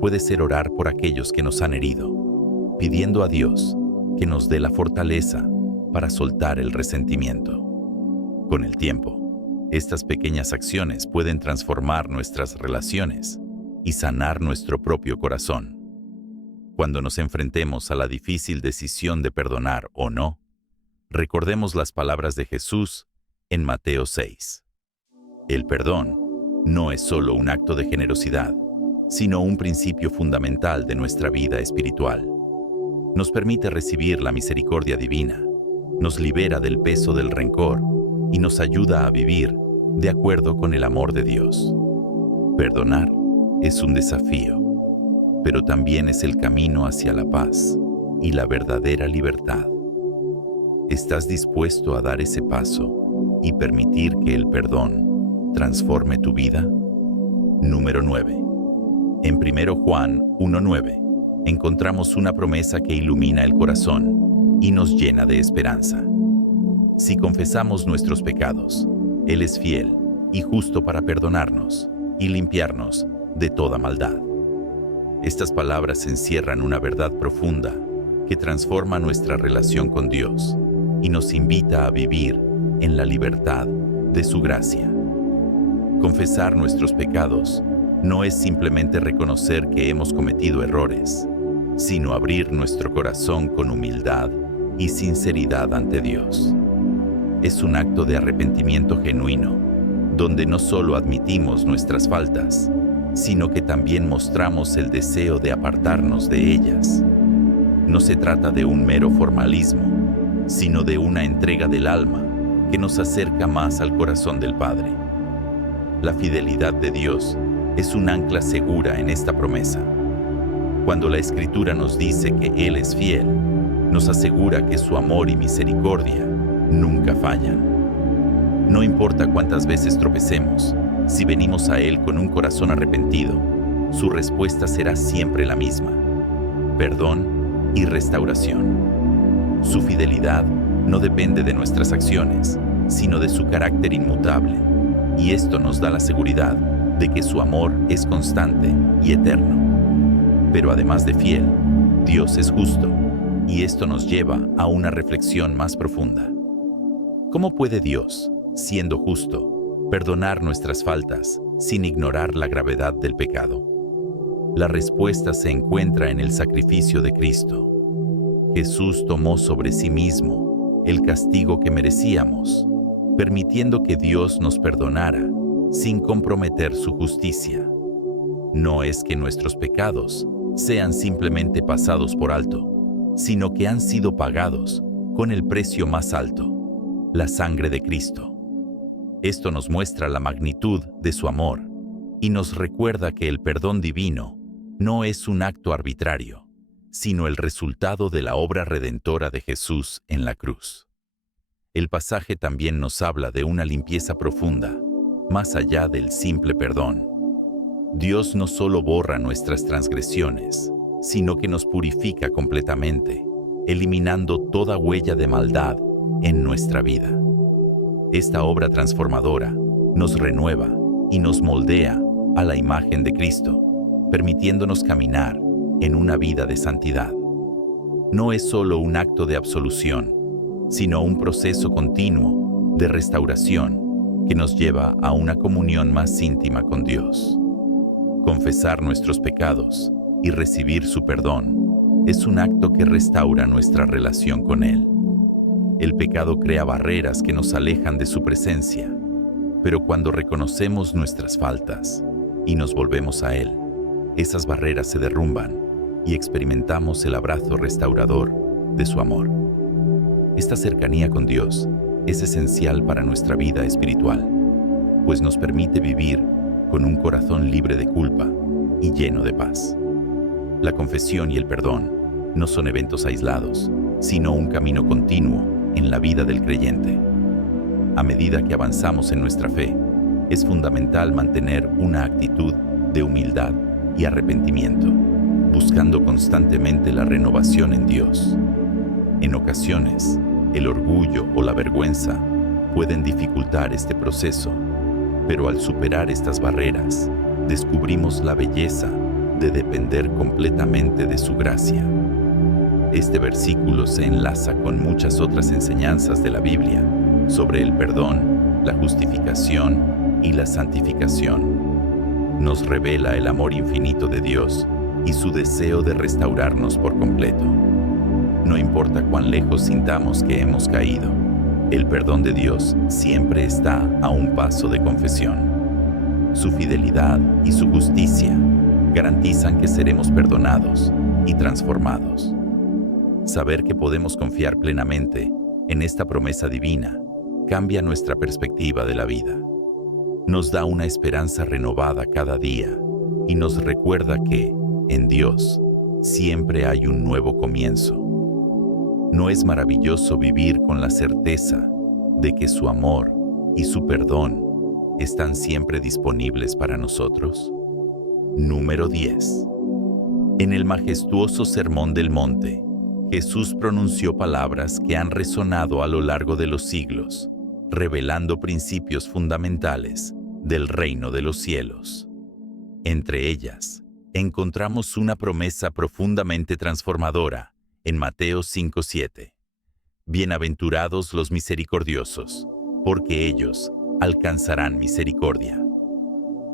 puede ser orar por aquellos que nos han herido, pidiendo a Dios que nos dé la fortaleza para soltar el resentimiento. Con el tiempo, estas pequeñas acciones pueden transformar nuestras relaciones y sanar nuestro propio corazón. Cuando nos enfrentemos a la difícil decisión de perdonar o no, recordemos las palabras de Jesús en Mateo 6. El perdón no es solo un acto de generosidad, sino un principio fundamental de nuestra vida espiritual. Nos permite recibir la misericordia divina, nos libera del peso del rencor y nos ayuda a vivir de acuerdo con el amor de Dios. Perdonar es un desafío, pero también es el camino hacia la paz y la verdadera libertad. ¿Estás dispuesto a dar ese paso y permitir que el perdón transforme tu vida? Número 9. En 1 Juan 1:9 encontramos una promesa que ilumina el corazón y nos llena de esperanza. Si confesamos nuestros pecados, Él es fiel y justo para perdonarnos y limpiarnos de toda maldad. Estas palabras encierran una verdad profunda que transforma nuestra relación con Dios y nos invita a vivir en la libertad de su gracia. Confesar nuestros pecados no es simplemente reconocer que hemos cometido errores, sino abrir nuestro corazón con humildad y sinceridad ante Dios. es un acto de arrepentimiento genuino, donde no solo admitimos nuestras faltas, sino que también mostramos el deseo de apartarnos de ellas. No se trata de un mero formalismo, sino de una entrega del alma que nos acerca más al corazón del Padre. La fidelidad de Dios es un ancla segura en esta promesa. Cuando la Escritura nos dice que Él es fiel, nos asegura que su amor y misericordia nunca fallan. No importa cuántas veces tropecemos, si venimos a Él con un corazón arrepentido, su respuesta será siempre la misma: perdón y restauración. Su fidelidad no depende de nuestras acciones, sino de su carácter inmutable, y esto nos da la seguridad de que su amor es constante y eterno. Pero además de fiel, Dios es justo, y esto nos lleva a una reflexión más profunda. ¿Cómo puede Dios, siendo justo, perdonar nuestras faltas sin ignorar la gravedad del pecado? La respuesta se encuentra en el sacrificio de Cristo. Jesús tomó sobre sí mismo el castigo que merecíamos, permitiendo que Dios nos perdonara sin comprometer su justicia. No es que nuestros pecados sean simplemente pasados por alto, sino que han sido pagados con el precio más alto: la sangre de Cristo. Esto nos muestra la magnitud de su amor y nos recuerda que el perdón divino no es un acto arbitrario, sino el resultado de la obra redentora de Jesús en la cruz. El pasaje también nos habla de una limpieza profunda, más allá del simple perdón. Dios no solo borra nuestras transgresiones, sino que nos purifica completamente, eliminando toda huella de maldad en nuestra vida. Esta obra transformadora nos renueva y nos moldea a la imagen de Cristo, permitiéndonos caminar en una vida de santidad. No es solo un acto de absolución, sino un proceso continuo de restauración que nos lleva a una comunión más íntima con Dios. Confesar nuestros pecados y recibir su perdón es un acto que restaura nuestra relación con Él. El pecado crea barreras que nos alejan de su presencia, pero cuando reconocemos nuestras faltas y nos volvemos a Él, esas barreras se derrumban y experimentamos el abrazo restaurador de su amor. Esta cercanía con Dios es esencial para nuestra vida espiritual, pues nos permite vivir con un corazón libre de culpa y lleno de paz. La confesión y el perdón no son eventos aislados, sino un camino continuo en la vida del creyente. A medida que avanzamos en nuestra fe, es fundamental mantener una actitud de humildad y arrepentimiento, buscando constantemente la renovación en Dios. En ocasiones, el orgullo o la vergüenza pueden dificultar este proceso, pero al superar estas barreras, descubrimos la belleza de depender completamente de su gracia. Este versículo se enlaza con muchas otras enseñanzas de la Biblia sobre el perdón, la justificación y la santificación. Nos revela el amor infinito de Dios y su deseo de restaurarnos por completo. No importa cuán lejos sintamos que hemos caído, el perdón de Dios siempre está a un paso de confesión. Su fidelidad y su justicia garantizan que seremos perdonados y transformados. Saber que podemos confiar plenamente en esta promesa divina cambia nuestra perspectiva de la vida. Nos da una esperanza renovada cada día y nos recuerda que, en Dios, siempre hay un nuevo comienzo. ¿No es maravilloso vivir con la certeza de que su amor y su perdón están siempre disponibles para nosotros? Número 10. En el majestuoso Sermón del Monte, Jesús pronunció palabras que han resonado a lo largo de los siglos, revelando principios fundamentales del reino de los cielos. Entre ellas, encontramos una promesa profundamente transformadora en Mateo 5:7. Bienaventurados los misericordiosos, porque ellos alcanzarán misericordia.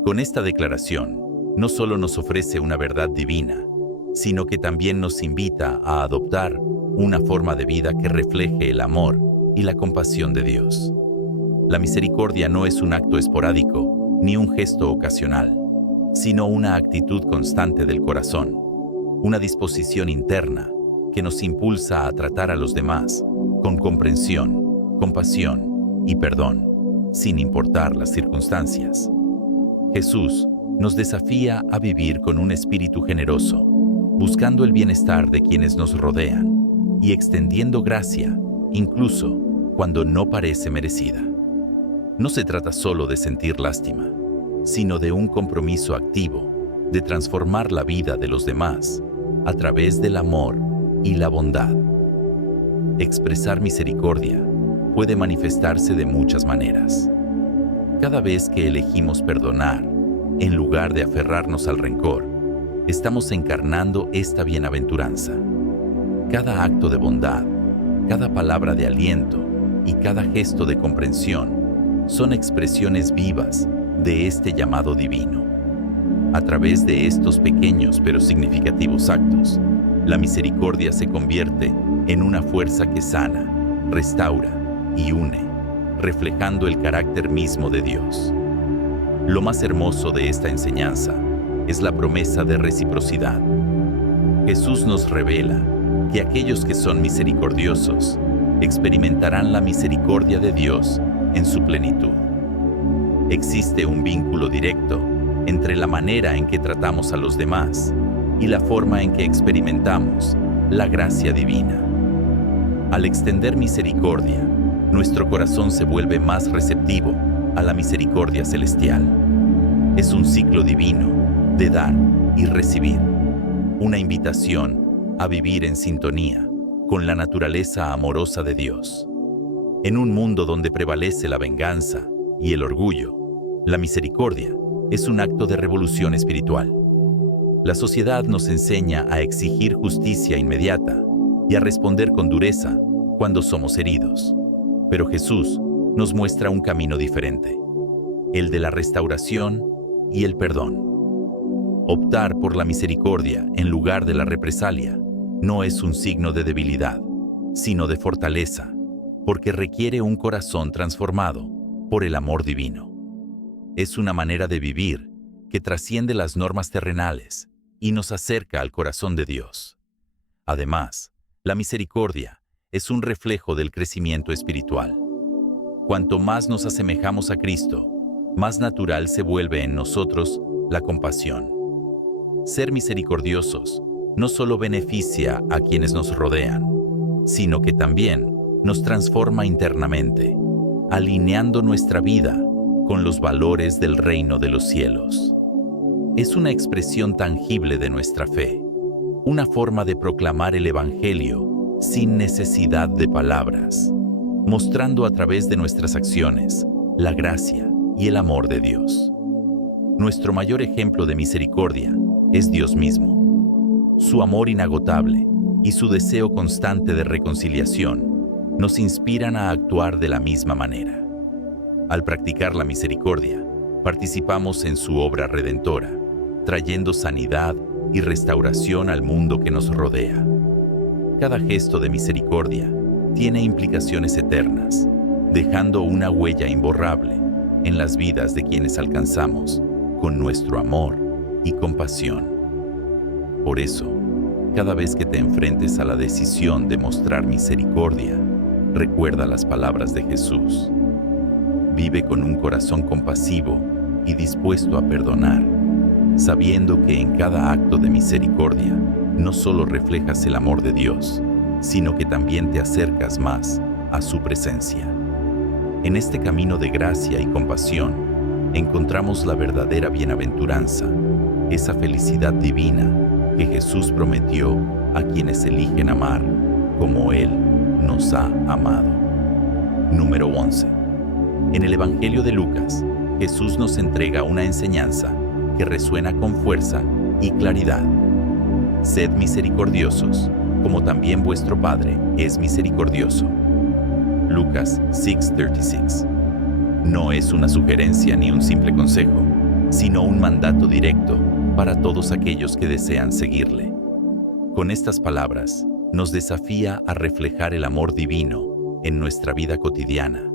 Con esta declaración, no solo nos ofrece una verdad divina, sino que también nos invita a adoptar una forma de vida que refleje el amor y la compasión de Dios. La misericordia no es un acto esporádico ni un gesto ocasional, sino una actitud constante del corazón, una disposición interna que nos impulsa a tratar a los demás con comprensión, compasión y perdón, sin importar las circunstancias. Jesús nos desafía a vivir con un espíritu generoso, buscando el bienestar de quienes nos rodean y extendiendo gracia, incluso cuando no parece merecida. No se trata solo de sentir lástima, sino de un compromiso activo de transformar la vida de los demás a través del amor y la bondad. Expresar misericordia puede manifestarse de muchas maneras. Cada vez que elegimos perdonar, en lugar de aferrarnos al rencor, estamos encarnando esta bienaventuranza. Cada acto de bondad, cada palabra de aliento y cada gesto de comprensión son expresiones vivas de este llamado divino. A través de estos pequeños pero significativos actos, la misericordia se convierte en una fuerza que sana, restaura y une, reflejando el carácter mismo de Dios. Lo más hermoso de esta enseñanza es la promesa de reciprocidad. Jesús nos revela que aquellos que son misericordiosos experimentarán la misericordia de Dios en su plenitud. Existe un vínculo directo entre la manera en que tratamos a los demás y la forma en que experimentamos la gracia divina. Al extender misericordia, nuestro corazón se vuelve más receptivo a la misericordia celestial. Es un ciclo divino de dar y recibir, una invitación a vivir en sintonía con la naturaleza amorosa de Dios. En un mundo donde prevalece la venganza y el orgullo, la misericordia es un acto de revolución espiritual. La sociedad nos enseña a exigir justicia inmediata y a responder con dureza cuando somos heridos. Pero Jesús nos muestra un camino diferente, el de la restauración y el perdón. Optar por la misericordia en lugar de la represalia no es un signo de debilidad, sino de fortaleza, porque requiere un corazón transformado por el amor divino. Es una manera de vivir que trasciende las normas terrenales y nos acerca al corazón de Dios. Además, la misericordia es un reflejo del crecimiento espiritual. Cuanto más nos asemejamos a Cristo, más natural se vuelve en nosotros la compasión. Ser misericordiosos no solo beneficia a quienes nos rodean, sino que también nos transforma internamente, alineando nuestra vida con los valores del reino de los cielos. Es una expresión tangible de nuestra fe, una forma de proclamar el Evangelio sin necesidad de palabras, mostrando a través de nuestras acciones la gracia y el amor de Dios. Nuestro mayor ejemplo de misericordia es Dios mismo. Su amor inagotable y su deseo constante de reconciliación nos inspiran a actuar de la misma manera. Al practicar la misericordia, participamos en su obra redentora, trayendo sanidad y restauración al mundo que nos rodea. Cada gesto de misericordia tiene implicaciones eternas, dejando una huella imborrable en las vidas de quienes alcanzamos con nuestro amor y compasión. Por eso, cada vez que te enfrentes a la decisión de mostrar misericordia, recuerda las palabras de Jesús. Vive con un corazón compasivo y dispuesto a perdonar, sabiendo que en cada acto de misericordia no solo reflejas el amor de Dios, sino que también te acercas más a su presencia. En este camino de gracia y compasión, encontramos la verdadera bienaventuranza, esa felicidad divina que Jesús prometió a quienes eligen amar como Él nos ha amado. Número 11. En el Evangelio de Lucas, Jesús nos entrega una enseñanza que resuena con fuerza y claridad. Sed misericordiosos, como también vuestro Padre es misericordioso. Lucas 6:36. No es una sugerencia ni un simple consejo, sino un mandato directo para todos aquellos que desean seguirle. Con estas palabras, nos desafía a reflejar el amor divino en nuestra vida cotidiana,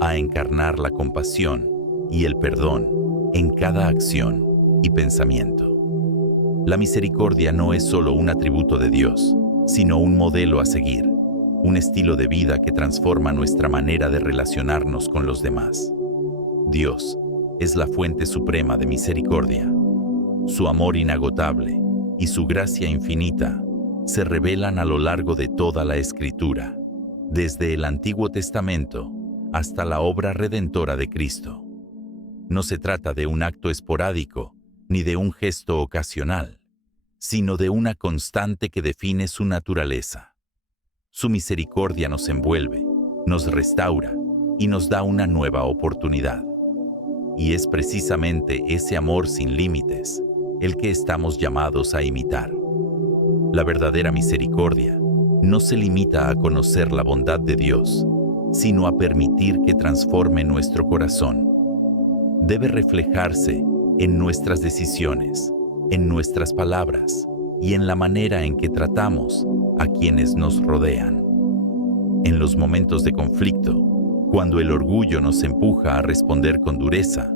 a encarnar la compasión y el perdón en cada acción y pensamiento. La misericordia no es solo un atributo de Dios, sino un modelo a seguir, un estilo de vida que transforma nuestra manera de relacionarnos con los demás. Dios es la fuente suprema de misericordia. Su amor inagotable y su gracia infinita se revelan a lo largo de toda la Escritura, desde el Antiguo Testamento hasta la obra redentora de Cristo. No se trata de un acto esporádico ni de un gesto ocasional, sino de una constante que define su naturaleza. Su misericordia nos envuelve, nos restaura y nos da una nueva oportunidad. Y es precisamente ese amor sin límites el que estamos llamados a imitar. La verdadera misericordia no se limita a conocer la bondad de Dios, sino a permitir que transforme nuestro corazón. Debe reflejarse en nuestras decisiones, en nuestras palabras y en la manera en que tratamos a quienes nos rodean. En los momentos de conflicto, cuando el orgullo nos empuja a responder con dureza,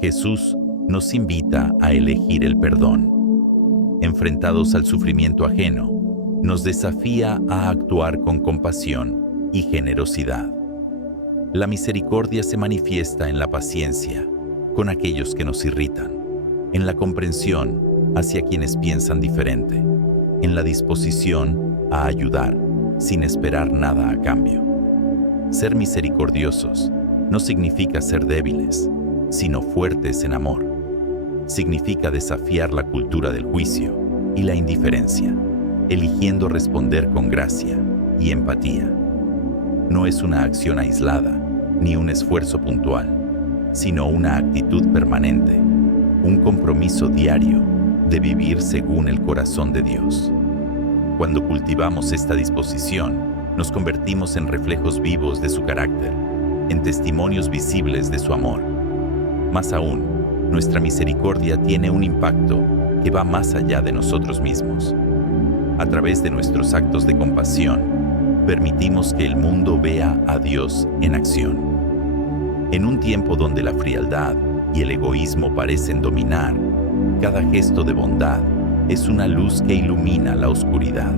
Jesús nos invita a elegir el perdón. Enfrentados al sufrimiento ajeno, nos desafía a actuar con compasión y generosidad. La misericordia se manifiesta en la paciencia con aquellos que nos irritan, en la comprensión hacia quienes piensan diferente, en la disposición a ayudar sin esperar nada a cambio. Ser misericordiosos no significa ser débiles, sino fuertes en amor. Significa desafiar la cultura del juicio y la indiferencia, eligiendo responder con gracia y empatía. No es una acción aislada, ni un esfuerzo puntual, sino una actitud permanente, un compromiso diario de vivir según el corazón de Dios. Cuando cultivamos esta disposición, nos convertimos en reflejos vivos de su carácter, en testimonios visibles de su amor. Más aún, nuestra misericordia tiene un impacto que va más allá de nosotros mismos. A través de nuestros actos de compasión, permitimos que el mundo vea a Dios en acción. En un tiempo donde la frialdad y el egoísmo parecen dominar, cada gesto de bondad es una luz que ilumina la oscuridad.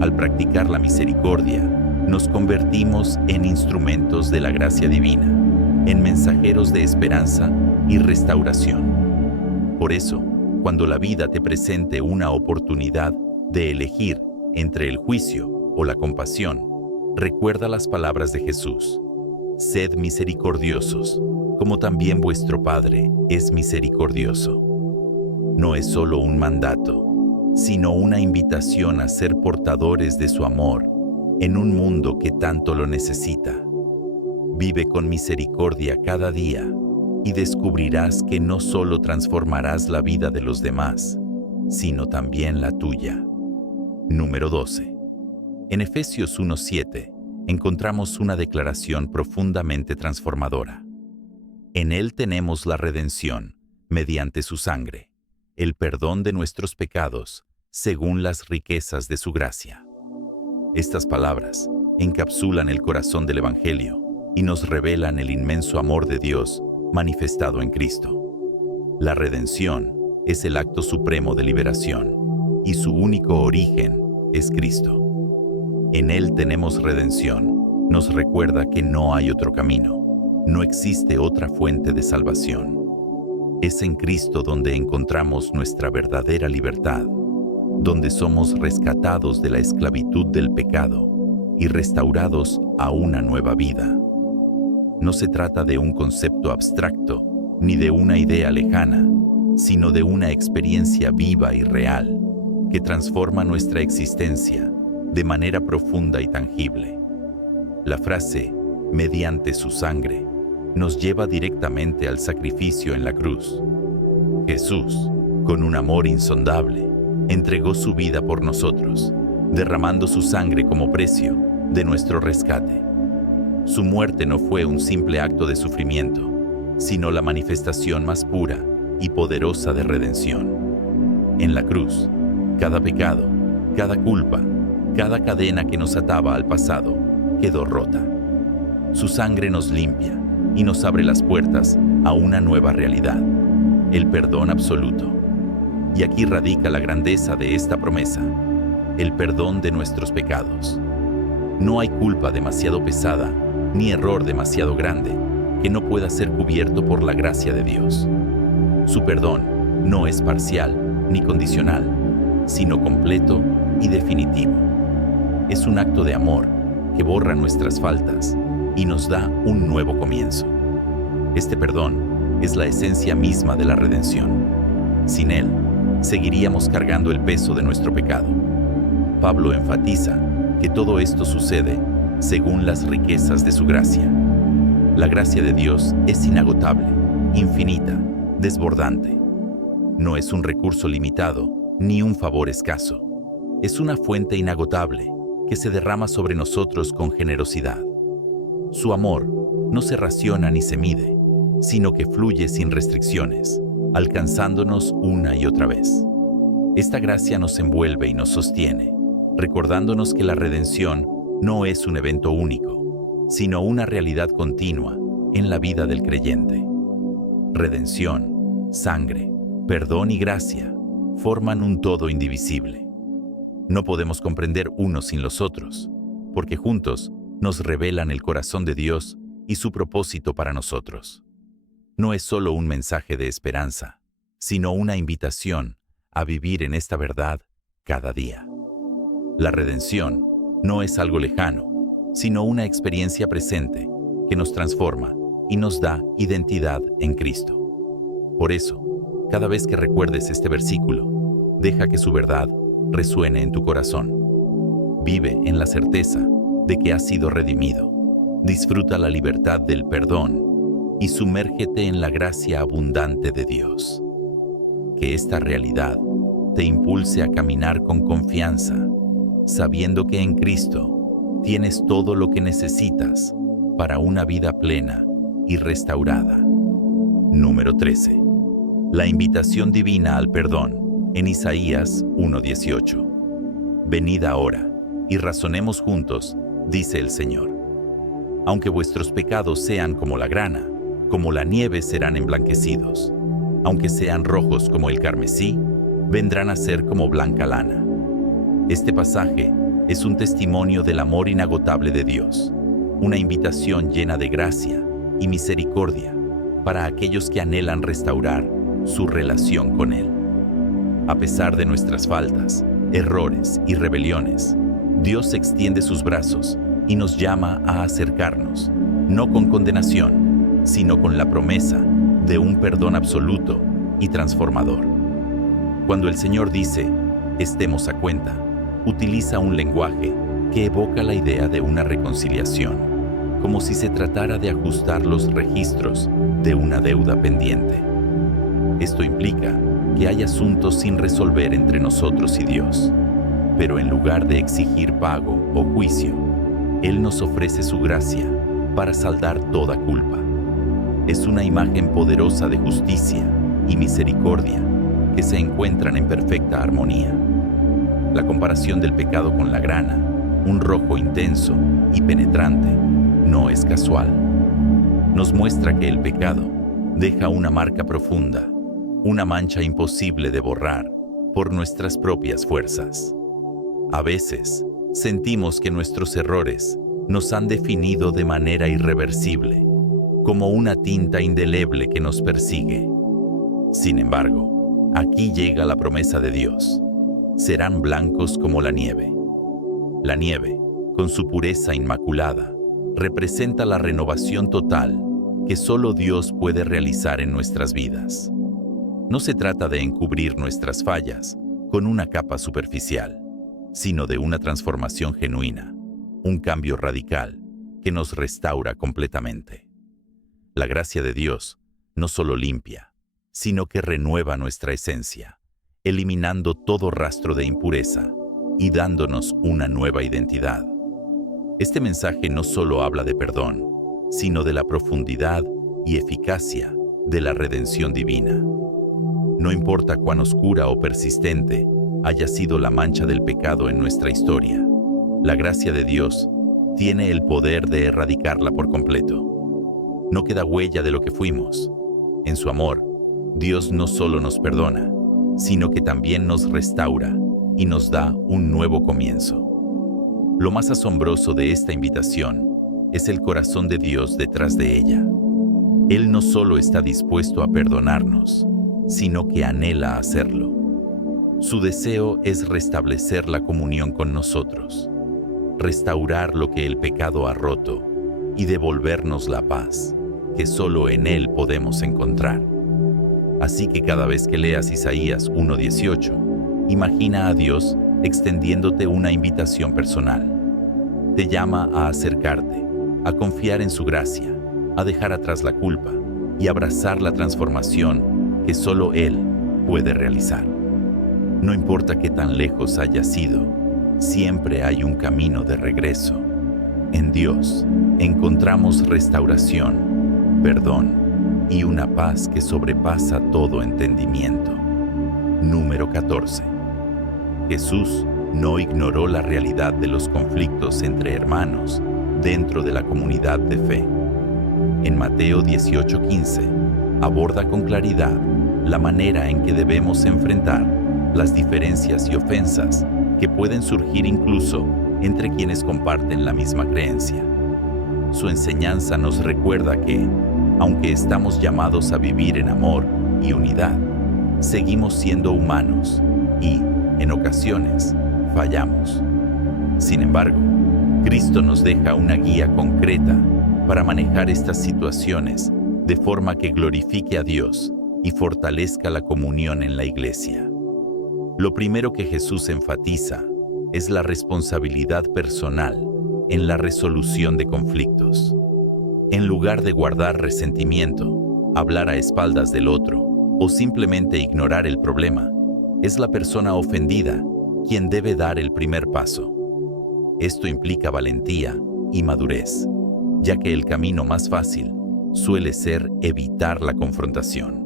Al practicar la misericordia, nos convertimos en instrumentos de la gracia divina, en mensajeros de esperanza y restauración. Por eso, cuando la vida te presente una oportunidad de elegir entre el juicio o la compasión, recuerda las palabras de Jesús: sed misericordiosos, como también vuestro Padre es misericordioso. No es solo un mandato, sino una invitación a ser portadores de su amor en un mundo que tanto lo necesita. Vive con misericordia cada día y descubrirás que no solo transformarás la vida de los demás, sino también la tuya. Número 12. En Efesios 1:7 encontramos una declaración profundamente transformadora. En Él tenemos la redención, mediante su sangre, el perdón de nuestros pecados, según las riquezas de su gracia. Estas palabras encapsulan el corazón del Evangelio y nos revelan el inmenso amor de Dios manifestado en Cristo. La redención es el acto supremo de liberación, y su único origen es Cristo. En Él tenemos redención, nos recuerda que no hay otro camino, no existe otra fuente de salvación. Es en Cristo donde encontramos nuestra verdadera libertad, donde somos rescatados de la esclavitud del pecado y restaurados a una nueva vida. No se trata de un concepto abstracto ni de una idea lejana, sino de una experiencia viva y real que transforma nuestra existencia de manera profunda y tangible. La frase «mediante su sangre» nos lleva directamente al sacrificio en la cruz. Jesús, con un amor insondable, entregó su vida por nosotros, derramando su sangre como precio de nuestro rescate. Su muerte no fue un simple acto de sufrimiento, sino la manifestación más pura y poderosa de redención. En la cruz, cada pecado, cada culpa, cada cadena que nos ataba al pasado, quedó rota. Su sangre nos limpia y nos abre las puertas a una nueva realidad, el perdón absoluto. Y aquí radica la grandeza de esta promesa, el perdón de nuestros pecados. No hay culpa demasiado pesada ni error demasiado grande que no pueda ser cubierto por la gracia de Dios. Su perdón no es parcial ni condicional, sino completo y definitivo. Es un acto de amor que borra nuestras faltas y nos da un nuevo comienzo. Este perdón es la esencia misma de la redención. Sin él, seguiríamos cargando el peso de nuestro pecado. Pablo enfatiza que todo esto sucede según las riquezas de su gracia. La gracia de Dios es inagotable, infinita, desbordante. No es un recurso limitado ni un favor escaso. Es una fuente inagotable que se derrama sobre nosotros con generosidad. Su amor no se raciona ni se mide, sino que fluye sin restricciones, alcanzándonos una y otra vez. Esta gracia nos envuelve y nos sostiene, recordándonos que la redención no es un evento único, sino una realidad continua en la vida del creyente. Redención, sangre, perdón y gracia forman un todo indivisible. No podemos comprender unos sin los otros, porque juntos nos revelan el corazón de Dios y su propósito para nosotros. No es solo un mensaje de esperanza, sino una invitación a vivir en esta verdad cada día. La redención no es algo lejano, sino una experiencia presente que nos transforma y nos da identidad en Cristo. Por eso, cada vez que recuerdes este versículo, deja que su verdad resuene en tu corazón. Vive en la certeza de que has sido redimido. Disfruta la libertad del perdón y sumérgete en la gracia abundante de Dios. Que esta realidad te impulse a caminar con confianza, sabiendo que en Cristo tienes todo lo que necesitas para una vida plena y restaurada. Número 13. La invitación divina al perdón en Isaías 1:18. Venid ahora y razonemos juntos, dice el Señor. Aunque vuestros pecados sean como la grana, como la nieve serán emblanquecidos. Aunque sean rojos como el carmesí, vendrán a ser como blanca lana. Este pasaje es un testimonio del amor inagotable de Dios, una invitación llena de gracia y misericordia para aquellos que anhelan restaurar su relación con Él. A pesar de nuestras faltas, errores y rebeliones, Dios extiende sus brazos y nos llama a acercarnos, no con condenación, sino con la promesa de un perdón absoluto y transformador. Cuando el Señor dice, estemos a cuenta, utiliza un lenguaje que evoca la idea de una reconciliación, como si se tratara de ajustar los registros de una deuda pendiente. Esto implica que hay asuntos sin resolver entre nosotros y Dios, pero en lugar de exigir pago o juicio, Él nos ofrece su gracia para saldar toda culpa. Es una imagen poderosa de justicia y misericordia que se encuentran en perfecta armonía. La comparación del pecado con la grana, un rojo intenso y penetrante, no es casual. Nos muestra que el pecado deja una marca profunda, una mancha imposible de borrar por nuestras propias fuerzas. A veces, sentimos que nuestros errores nos han definido de manera irreversible, como una tinta indeleble que nos persigue. Sin embargo, aquí llega la promesa de Dios. Serán blancos como la nieve. La nieve, con su pureza inmaculada, representa la renovación total que solo Dios puede realizar en nuestras vidas. No se trata de encubrir nuestras fallas con una capa superficial, sino de una transformación genuina, un cambio radical que nos restaura completamente. La gracia de Dios no solo limpia, sino que renueva nuestra esencia, eliminando todo rastro de impureza y dándonos una nueva identidad. Este mensaje no solo habla de perdón, sino de la profundidad y eficacia de la redención divina. No importa cuán oscura o persistente haya sido la mancha del pecado en nuestra historia, la gracia de Dios tiene el poder de erradicarla por completo. No queda huella de lo que fuimos. En su amor, Dios no solo nos perdona, sino que también nos restaura y nos da un nuevo comienzo. Lo más asombroso de esta invitación es el corazón de Dios detrás de ella. Él no solo está dispuesto a perdonarnos, sino que anhela hacerlo. Su deseo es restablecer la comunión con nosotros, restaurar lo que el pecado ha roto y devolvernos la paz que solo en Él podemos encontrar. Así que cada vez que leas Isaías 1:18, imagina a Dios extendiéndote una invitación personal. Te llama a acercarte, a confiar en su gracia, a dejar atrás la culpa y abrazar la transformación que solo Él puede realizar. No importa qué tan lejos hayas ido, siempre hay un camino de regreso. En Dios encontramos restauración, perdón y una paz que sobrepasa todo entendimiento. Número 14. Jesús no ignoró la realidad de los conflictos entre hermanos dentro de la comunidad de fe. En Mateo 18:15, aborda con claridad la manera en que debemos enfrentar las diferencias y ofensas que pueden surgir incluso entre quienes comparten la misma creencia. Su enseñanza nos recuerda que, aunque estamos llamados a vivir en amor y unidad, seguimos siendo humanos y, en ocasiones, fallamos. Sin embargo, Cristo nos deja una guía concreta para manejar estas situaciones de forma que glorifique a Dios y fortalezca la comunión en la iglesia. Lo primero que Jesús enfatiza es la responsabilidad personal en la resolución de conflictos. En lugar de guardar resentimiento, hablar a espaldas del otro o simplemente ignorar el problema, es la persona ofendida quien debe dar el primer paso. Esto implica valentía y madurez, ya que el camino más fácil suele ser evitar la confrontación.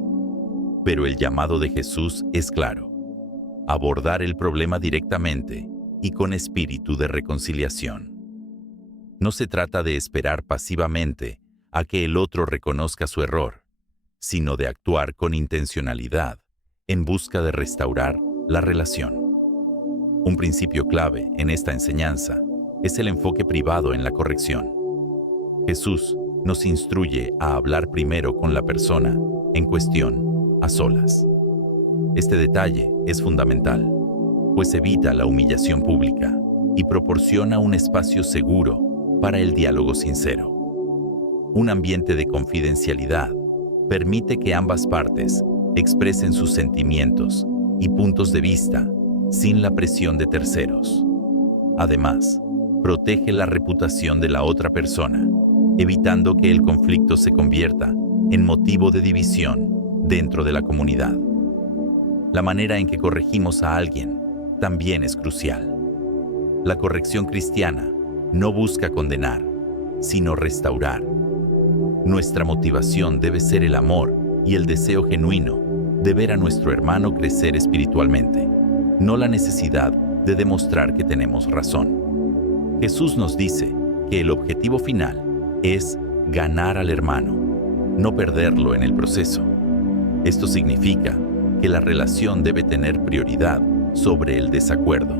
Pero el llamado de Jesús es claro: abordar el problema directamente y con espíritu de reconciliación. No se trata de esperar pasivamente a que el otro reconozca su error, sino de actuar con intencionalidad en busca de restaurar la relación. Un principio clave en esta enseñanza es el enfoque privado en la corrección. Jesús nos instruye a hablar primero con la persona en cuestión, a solas. Este detalle es fundamental, pues evita la humillación pública y proporciona un espacio seguro para el diálogo sincero. Un ambiente de confidencialidad permite que ambas partes expresen sus sentimientos y puntos de vista sin la presión de terceros. Además, protege la reputación de la otra persona, evitando que el conflicto se convierta en motivo de división dentro de la comunidad. La manera en que corregimos a alguien también es crucial. La corrección cristiana no busca condenar, sino restaurar. Nuestra motivación debe ser el amor y el deseo genuino de ver a nuestro hermano crecer espiritualmente, no la necesidad de demostrar que tenemos razón. Jesús nos dice que el objetivo final es ganar al hermano, no perderlo en el proceso. Esto significa que la relación debe tener prioridad sobre el desacuerdo.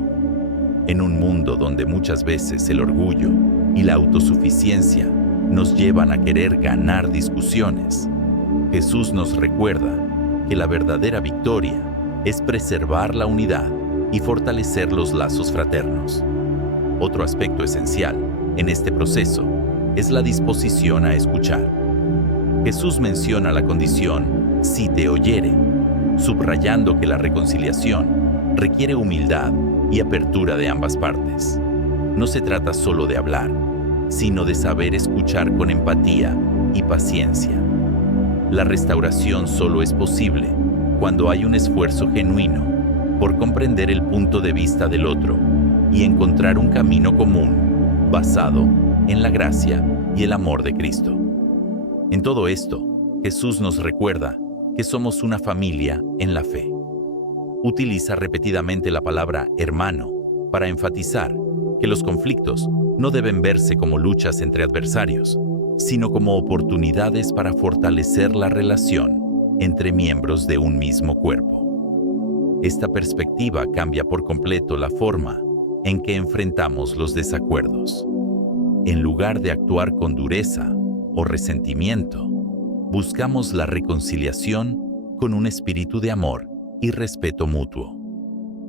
En un mundo donde muchas veces el orgullo y la autosuficiencia nos llevan a querer ganar discusiones, Jesús nos recuerda que la verdadera victoria es preservar la unidad y fortalecer los lazos fraternos. Otro aspecto esencial en este proceso es la disposición a escuchar. Jesús menciona la condición "si te oyere", subrayando que la reconciliación requiere humildad y apertura de ambas partes. No se trata solo de hablar, sino de saber escuchar con empatía y paciencia. La restauración solo es posible cuando hay un esfuerzo genuino por comprender el punto de vista del otro y encontrar un camino común basado en la gracia y el amor de Cristo. En todo esto, Jesús nos recuerda que somos una familia en la fe. Utiliza repetidamente la palabra hermano para enfatizar que los conflictos no deben verse como luchas entre adversarios, sino como oportunidades para fortalecer la relación entre miembros de un mismo cuerpo. Esta perspectiva cambia por completo la forma en que enfrentamos los desacuerdos. En lugar de actuar con dureza o resentimiento, buscamos la reconciliación con un espíritu de amor y respeto mutuo.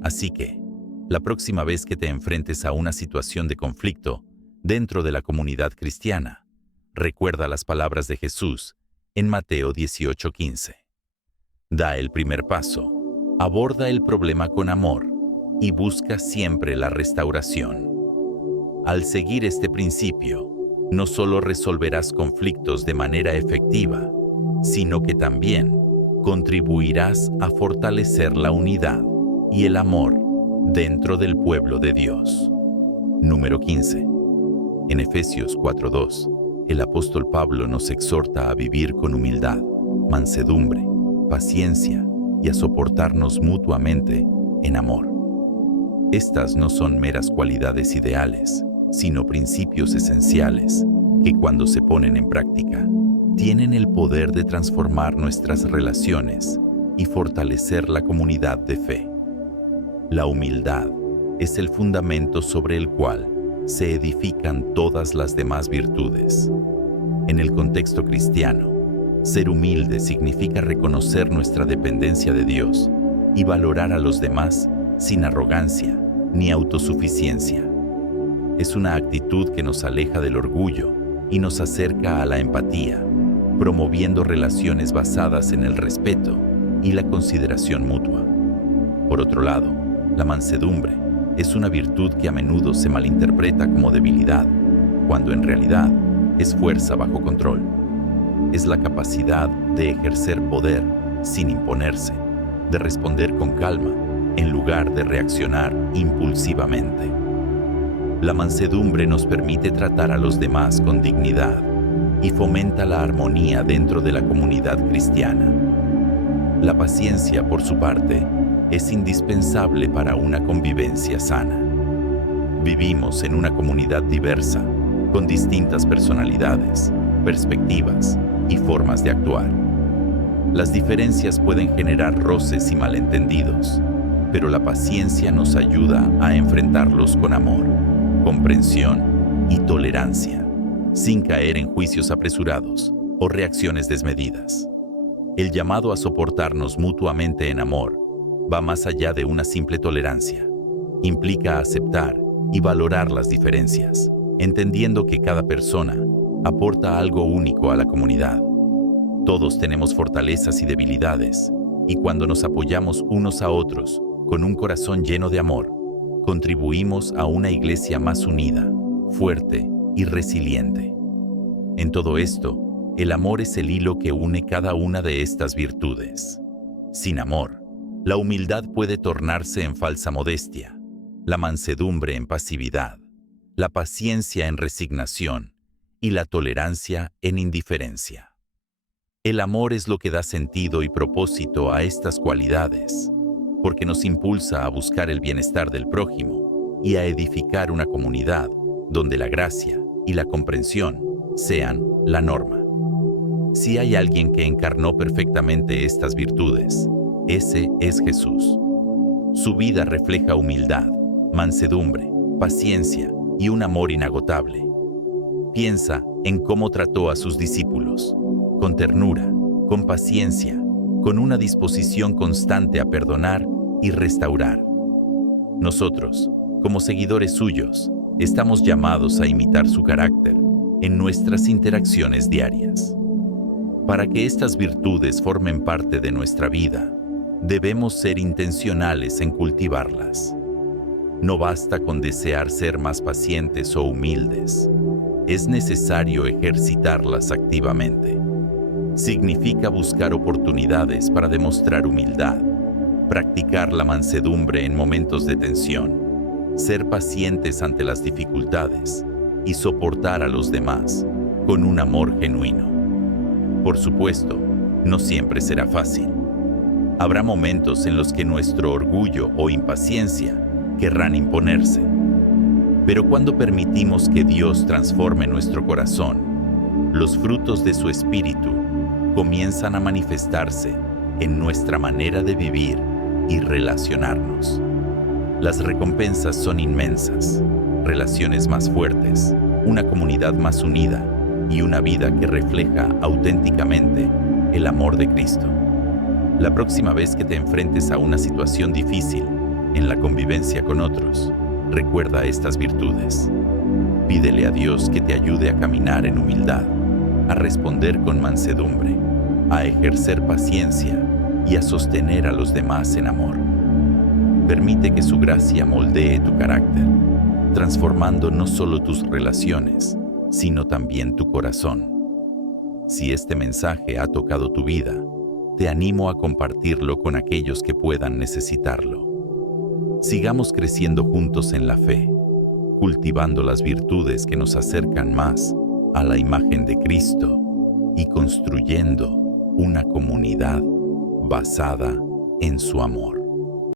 Así que, la próxima vez que te enfrentes a una situación de conflicto dentro de la comunidad cristiana, recuerda las palabras de Jesús en Mateo 18:15. Da el primer paso, aborda el problema con amor y busca siempre la restauración. Al seguir este principio, no solo resolverás conflictos de manera efectiva, sino que también contribuirás a fortalecer la unidad y el amor dentro del pueblo de Dios. Número 15. En Efesios 4:2, el apóstol Pablo nos exhorta a vivir con humildad, mansedumbre, paciencia y a soportarnos mutuamente en amor. Estas no son meras cualidades ideales, sino principios esenciales que cuando se ponen en práctica, tienen el poder de transformar nuestras relaciones y fortalecer la comunidad de fe. La humildad es el fundamento sobre el cual se edifican todas las demás virtudes. En el contexto cristiano, ser humilde significa reconocer nuestra dependencia de Dios y valorar a los demás sin arrogancia ni autosuficiencia. Es una actitud que nos aleja del orgullo y nos acerca a la empatía, promoviendo relaciones basadas en el respeto y la consideración mutua. Por otro lado, la mansedumbre es una virtud que a menudo se malinterpreta como debilidad, cuando en realidad es fuerza bajo control. Es la capacidad de ejercer poder sin imponerse, de responder con calma en lugar de reaccionar impulsivamente. La mansedumbre nos permite tratar a los demás con dignidad y fomenta la armonía dentro de la comunidad cristiana. La paciencia, por su parte, es indispensable para una convivencia sana. Vivimos en una comunidad diversa, con distintas personalidades, perspectivas y formas de actuar. Las diferencias pueden generar roces y malentendidos, pero la paciencia nos ayuda a enfrentarlos con amor, comprensión y tolerancia, sin caer en juicios apresurados o reacciones desmedidas. El llamado a soportarnos mutuamente en amor va más allá de una simple tolerancia. Implica aceptar y valorar las diferencias, entendiendo que cada persona aporta algo único a la comunidad. Todos tenemos fortalezas y debilidades, y cuando nos apoyamos unos a otros con un corazón lleno de amor, contribuimos a una iglesia más unida, fuerte y resiliente. En todo esto, el amor es el hilo que une cada una de estas virtudes. Sin amor, la humildad puede tornarse en falsa modestia, la mansedumbre en pasividad, la paciencia en resignación y la tolerancia en indiferencia. El amor es lo que da sentido y propósito a estas cualidades, porque nos impulsa a buscar el bienestar del prójimo y a edificar una comunidad donde la gracia y la comprensión sean la norma. Si hay alguien que encarnó perfectamente estas virtudes, ese es Jesús. Su vida refleja humildad, mansedumbre, paciencia y un amor inagotable. Piensa en cómo trató a sus discípulos, con ternura, con paciencia, con una disposición constante a perdonar y restaurar. Nosotros, como seguidores suyos, estamos llamados a imitar su carácter en nuestras interacciones diarias. Para que estas virtudes formen parte de nuestra vida, debemos ser intencionales en cultivarlas. No basta con desear ser más pacientes o humildes. Es necesario ejercitarlas activamente. Significa buscar oportunidades para demostrar humildad, practicar la mansedumbre en momentos de tensión, ser pacientes ante las dificultades y soportar a los demás con un amor genuino. Por supuesto, no siempre será fácil. Habrá momentos en los que nuestro orgullo o impaciencia querrán imponerse. Pero cuando permitimos que Dios transforme nuestro corazón, los frutos de su Espíritu comienzan a manifestarse en nuestra manera de vivir y relacionarnos. Las recompensas son inmensas, relaciones más fuertes, una comunidad más unida y una vida que refleja auténticamente el amor de Cristo. La próxima vez que te enfrentes a una situación difícil en la convivencia con otros, recuerda estas virtudes. Pídele a Dios que te ayude a caminar en humildad, a responder con mansedumbre, a ejercer paciencia y a sostener a los demás en amor. Permite que su gracia moldee tu carácter, transformando no solo tus relaciones, sino también tu corazón. Si este mensaje ha tocado tu vida, te animo a compartirlo con aquellos que puedan necesitarlo. Sigamos creciendo juntos en la fe, cultivando las virtudes que nos acercan más a la imagen de Cristo y construyendo una comunidad basada en su amor.